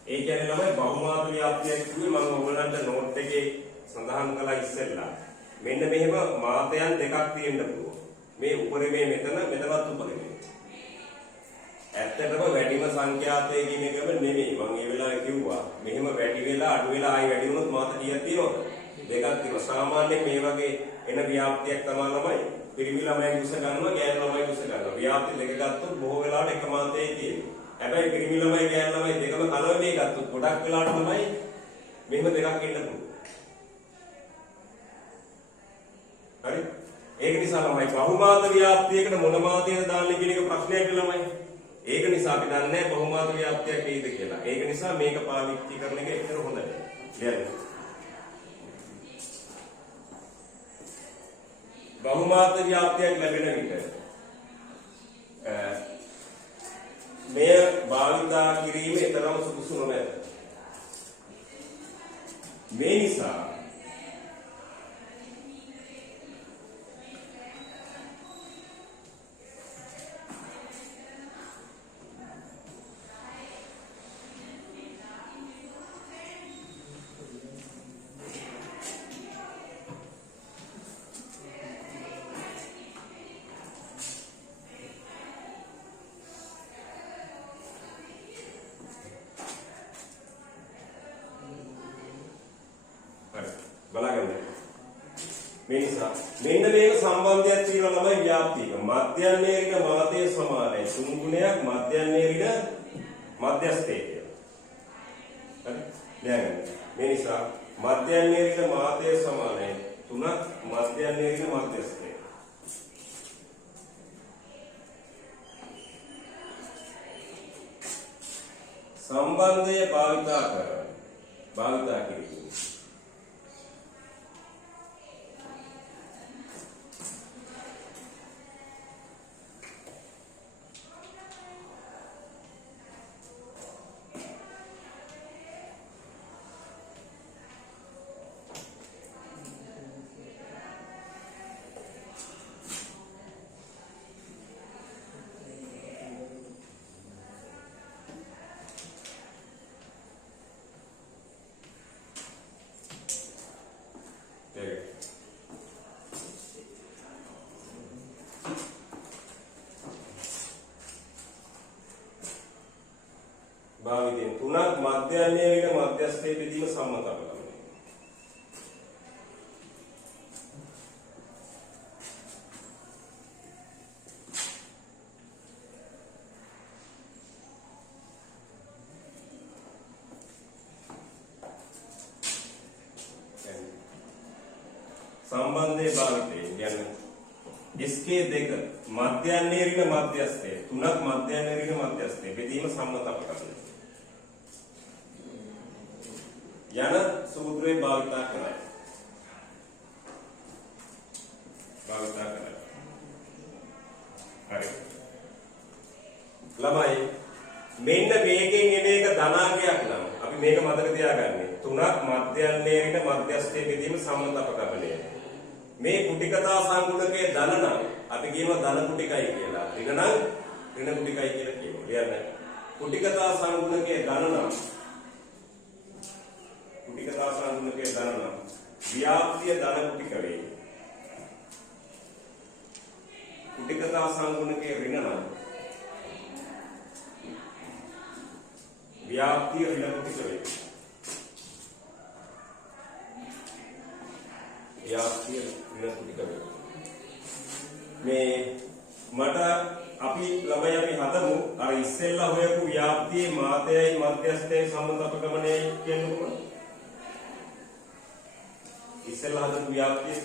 ඒ කියන්නේ ළමයි බහුමාත ව්‍යාප්තියක් කිව්වේ මම ඔයගලන්ට නෝට් එකේ සඳහන් කළා ඉස්සෙල්ලා මෙන්න මෙහෙම මාතයන් දෙකක් තියෙන්න පුළුවන් මේ උපරිමයේ මෙතනත් උපරිමයේ ඇත්තටම වැඩිම සංඛ්‍යාතය කියන එකම නෙමෙයි මම ඒ වෙලාවේ කිව්වා මෙහෙම වැඩි වෙලා අඩු වෙලා ආයි වැඩි වුණොත් මාත කීයක් තියෙනවද දෙකක් තියෙනවා සාමාන්‍යයෙන් මේ වගේ එන ව්‍යාප්තියක් තමයි ළමයි පිරිමි ළමයි උස ගන්නවා ගෑනු ළමයි උස ගන්නවා ව්‍යාප්ති දෙක ගත්තොත් බොහෝ වෙලාවට එක මාතයේ තියෙනවා හැබැයි පිරිමි ළමයි ගෑනු ළමයි දෙකම කලවලේ ගත්තොත් ගොඩක් වෙලාවට ළමයි මෙහෙම දෙකක් ඉන්න පුළුවන් හරි ඒක නිසා ළමයි බහුමාත ව්‍යාප්තියකට මොන මාතයද දාන්නේ කියන එක ප්‍රශ්නයක් ළමයි ඒක නිසා අපි දන්නේ බහුමාත ව්‍යාප්තියක් නේද කියලා. ඒක නිසා මේක පාවිච්චි කරන එක ඇත්තට හොඳ නෑ. ලියන්න. බහුමාත ව්‍යාප්තියක් ලැබෙන විට මෙය භාවිතා කිරීම තරම සුදුසු නොවේ. මේ නිසා බලගන්න. මේ නිසා මෙන්න මේක සම්බන්ධයක් තියෙනවා ළමයි ව්‍යාප්තියක. මධ්‍යන්නේ ඍණ මාතය සමානයි. තුන් ගුණයක් මධ්‍යන්නේ ඍණ මධ්‍යස්ථය කියලා. හරි? දැන් මේ නිසා මධ්‍යන්නේ ඍණ මාතය සමානයි. තුනක් මධ්‍යන්නේ ඍණ මධ්‍යස්ථය. සම්බන්ධය භාවිතා කරනවා. භාවිතා කිරීම භාවිතයෙන් තුනක් මධ්‍යන්නේ ඍණ මධ්‍යස්ථයේ බෙදීම සම්මත අපකමණය. සම්බන්ධයේ භාවිතයෙන් කියන්නේ SK2 මධ්‍යන්නේ ඍණ මධ්‍යස්ථය තුනක් මධ්‍යන්නේ ඍණ මධ්‍යස්ථයේ බෙදීම සම්මත අපකමණය. යන සූත්‍රේ භාවිතා කරයි. භාවිතා කරයි. හරි. ළමයි මෙන්න මේකෙන් එන එක ධනාංගයක් නම් අපි මේක මතක තියාගන්න. තුනක් මධ්‍යන්නේ ඍණ මධ්‍යස්ථයේ බෙදීම සම්මත අපකමණය. මේ කුටිකතා සංගුණකයේ ධන නම් අපි කියනවා ධන කුටිකයි කියලා. ඍණ නම් ඍණ කුටිකයි කියලා කියනවා. ලියන්න. කුටිකතා සංගුණකයේ ධන නම් කුටිකතා සංගුණකයේ ධන නම් ව්‍යාප්තිය ධන කුටික වේ. කුටිකතා සංගුණකයේ ඍණ නම් ව්‍යාප්තිය ඍණ කුටික වේ. ව්‍යාප්තිය ඍණ කුටික වේ. මේ මට අපි ළමයි අපි හදමු අර ඉස්සෙල්ලා හොයපු ව්‍යාප්තියේ මාතයයි මධ්‍යස්ථයේ සම්බන්ධ අපගමනයයි කියන්නේ මොකක්ද? ඉස්සෙල්ලා හදපු ව්‍යාප්තිය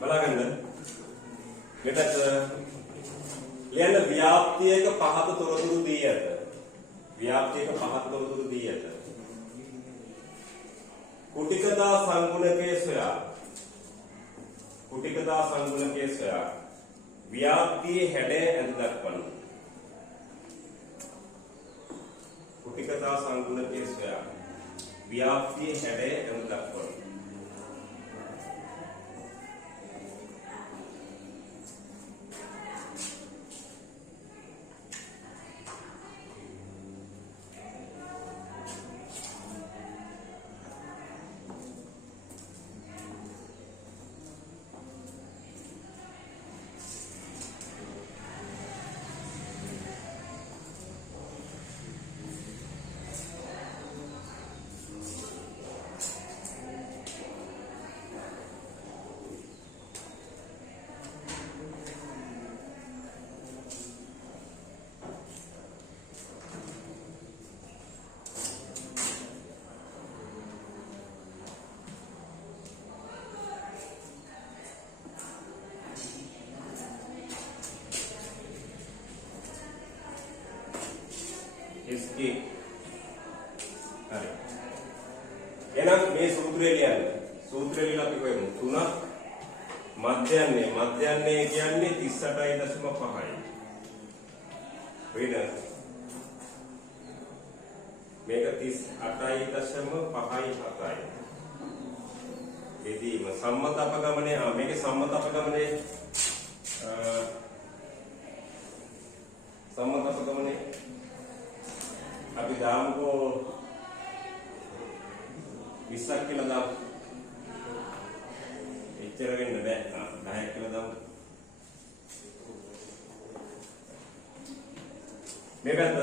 බලගන්න මෙතන ලියන්න ව්‍යාප්තියක පහත තොරතුරු දී ඇත. ව්‍යාප්තියක පහත තොරතුරු දී ඇත. කුටිකතා සංගුණකයේ සොයා කුටිකතා සංගුණකයේ සොයා ව්‍යාප්තියේ හැඩය ඇඳ දක්වන්න. කුටිකතා සංගුණකයේ සොයා ව්‍යාප්තියේ හැඩය ඇඳ දක්වන්න. इसकी हरी එහෙනම් මේ සූත්‍රය ලියන්න. සූත්‍රය ලියලා අපි කොහෙමු? 3 මධ්‍යන්නේ කියන්නේ 38.5යි. වෙන මේක 38.5යි 7යි. එදීම සම්මත අපගමනයේ මේකේ සම්මත අපගමනයේ අපි දාමුකෝ 20ක් කියලා දාමු. එච්චර වෙන්න බෑ. 10ක් කියලා දාමු. මේ පැත්ත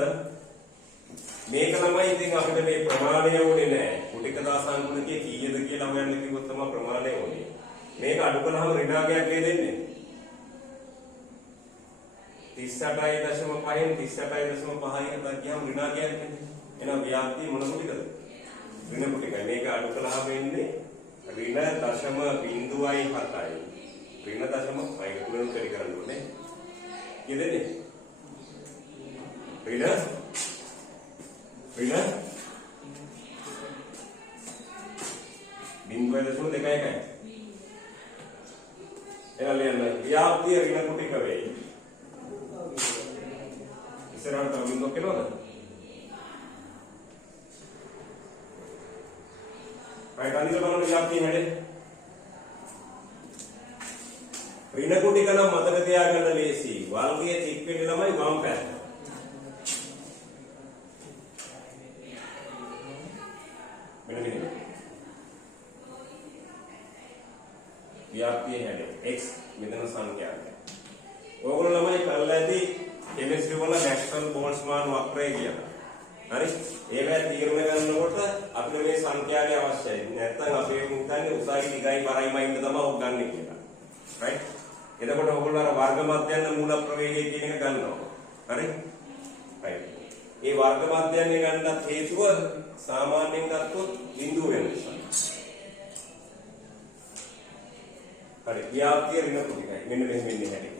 මේක තමයි ඉතින් අපිට මේ ප්‍රමාණය ඕනේ නෑ. කුටිකතා සංගුණකයේ කීයද කියලා හොයන්න කිව්වොත් තමයි ප්‍රමාණය ඕනේ. මේක අඩු කළාම ඍණාගයක් දෙන්නේ. 38.5න් 38.5යි හදා කියම ඍණාගයක් දෙන්නේ. එහෙනම් ව්‍යාප්තිය මොන කුටිකද? ඍණ කුටිකයි. මේක අඩු කළාම එන්නේ ඍණ දශම බිංදුවයි 7යි. ඍණ දශම 5 තුනට පරි කරන්න ඕනේ. කියදෙන්නේ? ඍණ බිංදුවයි දශම 2යි. එහෙනම් ලියන්න ව්‍යාප්තිය ඍණ කුටික වෙයි. ඉස්සරහට තව බිංදුවක් එනවද? right අනිත් බලන්න ව්‍යාප්තිය හැඩේ. ඍණ කුටික නම් මතක තියාගන්න ලේසි. වර්ගයේ තික් වෙන්නේ ළමයි වම් පැත්ත. මෙන්න ව්‍යාප්තිය හැඩේ x මෙතන සංඛ්‍යාවක්. ඕගොල්ලෝ ළමයි කරලා ඇති කෙමිස්ට්‍රි වල නැෂනල් බෝල්ට්ස්මාන් වක්‍රය කියලා. හරි? ඒවැ තීරණය ගන්නකොට අපිට මේ සංඛ්‍යාවේ අවශ්‍යයි. නැත්නම් අපේ මුත්තන්නේ උසාවි දිගයි බරයිමයි ඉන්න තමයි ඔක් ගන්න කියලා. right? එතකොට ඔයගොල්ලෝ අර වර්ග මධ්‍යන්න මූල ප්‍රවේගය කියන එක ගන්නවා. හරි? right. ඒ වර්ග මධ්‍යන්නේ ගන්නත් හේතුව සාමාන්‍යයෙන් ගත්තොත් බිඳුව වෙන නිසා. හරි. ව්‍යාප්තිය ඍණ කුටිකයි. මෙන්න මෙහෙම ඉන්නේ හැටි.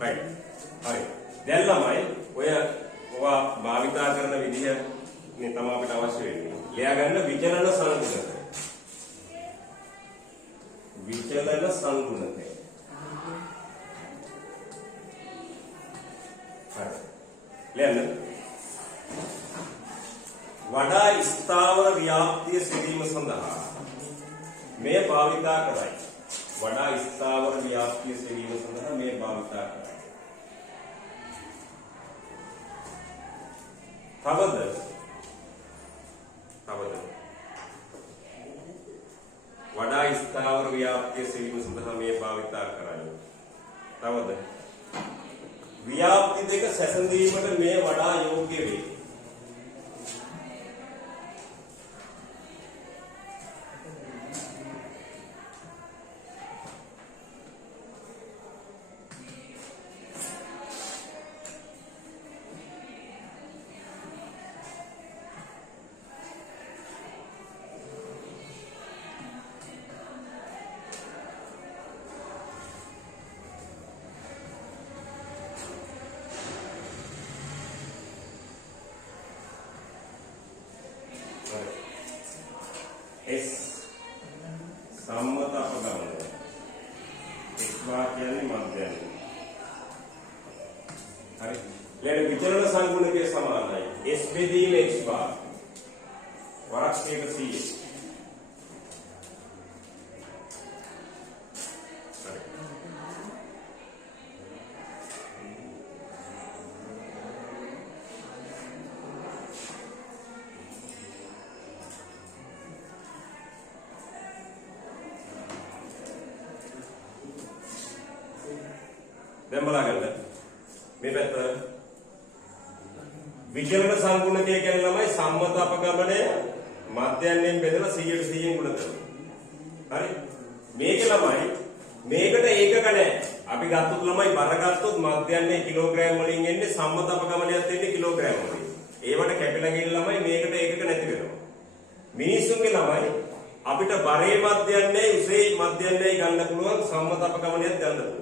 right. හරි. දැන් ළමයි ඔයා භාවිතා කරන විදිහ මේ තමයි අපිට අවශ්‍ය වෙන්නේ. ලියා ගන්න විචලන සංගුණක. විචලන සංගුණක. හරි. ලියන්න. වඩා ස්ථාවර ව්‍යාප්තිය සිදීම සඳහා මේ භාවිතා කරයි. වඩා ස්ථාවර ව්‍යාප්තිය සෙවීම සඳහා මේ භාවිතා කරයි. තවද වඩා ස්ථාවර ව්‍යාප්තිය සෙවීම සඳහා මේ භාවිතා කරයි. තවද ව්‍යාප්ති දෙක සැසඳීමට මේ වඩා යෝග්‍ය වේ. S සම්මත අපගමනය x bar කියන්නේ මධ්‍යයන්. හරි. ඊළඟ විචලන සංගුණකයේ සමානයි s බෙදීම x bar වරක් මේක 100. දැන් බලන්න මේ පැත්ත විචලන සංගුණකය කියන්නේ ළමයි සම්මත අපගමනය මධ්‍යයන්ෙන් බෙදලා 100% ගුණ කරනවා. හරි. මේක ළමයි මේකට ඒකක නැහැ. අපි ගත්තොත් ළමයි බර ගත්තොත් මධ්‍යයන්ේ කිලෝග්‍රෑම් වලින් එන්නේ සම්මත අපගමනයත් එන්නේ කිලෝග්‍රෑම් වලින්. ඒවට කැපිලා ගිහින් ළමයි මේකට ඒකක නැති වෙනවා. මිනිස්සුන්ගේ ළමයි අපිට බරේ මධ්‍යයන්ේ උසේ මධ්‍යයන්ේ ගන්න පුළුවන් සම්මත අපගමනයත් ගන්න පුළුවන්.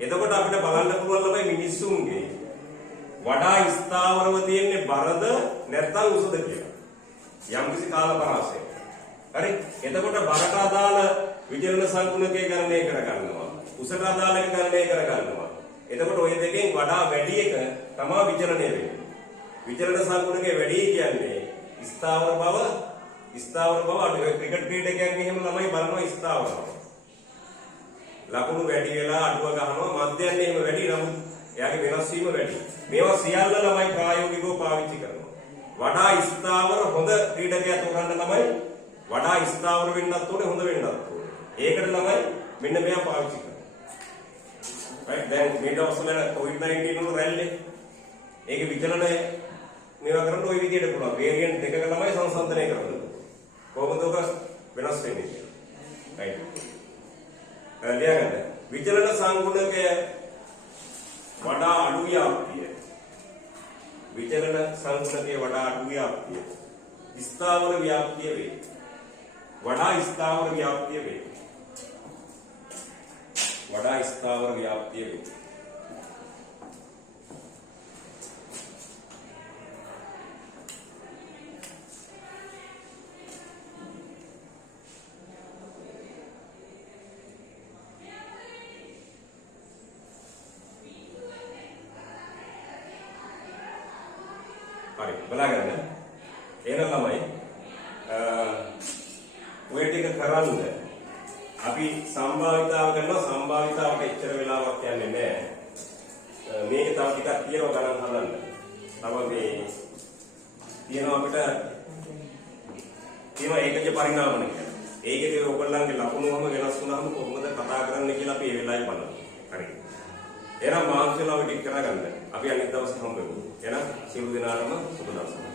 එතකොට අපිට බලන්න පුළුවන් ළමයි මිනිස්සුන්ගේ වඩා ස්ථාවරව තියෙන්නේ බරද නැත්නම් උසද කියලා. යම්කිසි කාල පරාසයක්. හරි. එතකොට බරට අදාළ විචලන සංගුණකය ගණනය කරගන්නවා. උසට අදාළ එක ගණනය කරගන්නවා. එතකොට ওই දෙකෙන් වඩා වැඩි එක තමයි විචලනය වෙන්නේ. විචලන සංගුණකය වැඩි කියන්නේ ස්ථාවර බව අඩු. ක්‍රිකට් ක්‍රීඩකයන්ගේ එහෙම ළමයි බලනවා ස්ථාවර බව. ලකුණු වැඩි වෙලා අඩුව ගන්නවා මධ්‍යයන් එහෙම වැඩි නමුත් එයාගේ වෙනස් වීම වැඩි. මේවා සියල්ල ළමයි ප්‍රායෝගිකව පාවිච්චි කරනවා. වඩා ස්ථාවර හොඳ ක්‍රීඩකයා තෝරන්න ළමයි වඩා ස්ථාවර වෙන්නත් ඕනේ හොඳ වෙන්නත් ඕනේ. ඒකට ළමයි මෙන්න මෙයා පාවිච්චි කරනවා. right දැන් මේ දවස්වල COVID-19 වල රැල්ලේ ඒකේ විචලනය මේවා කරන්න ওই විදිහට පුළුවන්. වේරියන්ට් දෙකක ළමයි සංසන්දනය කරනවා. කොහොමද ඔක වෙනස් වෙන්නේ කියලා. right ලියගන්න. විචලන සංගුණකය වඩා අඩු ව්‍යාප්තිය. විචලන සංගුණකය වඩා අඩු ව්‍යාප්තිය. ස්ථාවර ව්‍යාප්තිය වේ. වඩා ස්ථාවර ව්‍යාප්තිය වේ. වඩා ස්ථාවර ව්‍යාප්තිය වේ. හරි බලගන්න. එහෙනම් ළමයි ඔය ටික කරන්න අපි සම්භාවිතාව කරනවා. සම්භාවිතාවට එච්චර වෙලාවක් යන්නේ නැහැ. මේක තව ටිකක් තියෙනවා ගණන් හදන්න. තව මේ තියෙනවා අපිට තියෙනවා ඒකජ පරිණාමන කියලා. ඒකේ ඔයගොල්ලන්ගේ ලකුණුවම වෙනස් වුණාම කොහොමද කතා කරන්න කියලා අපි ඒ වෙලාවේ බලමු. හරි. එහෙනම් මාංශලාව ටික කරගන්න. අපි අනිත් දවසේ හම්බ වෙමු. එහෙනම් සියලු දෙනාටම සුබ දවසක්.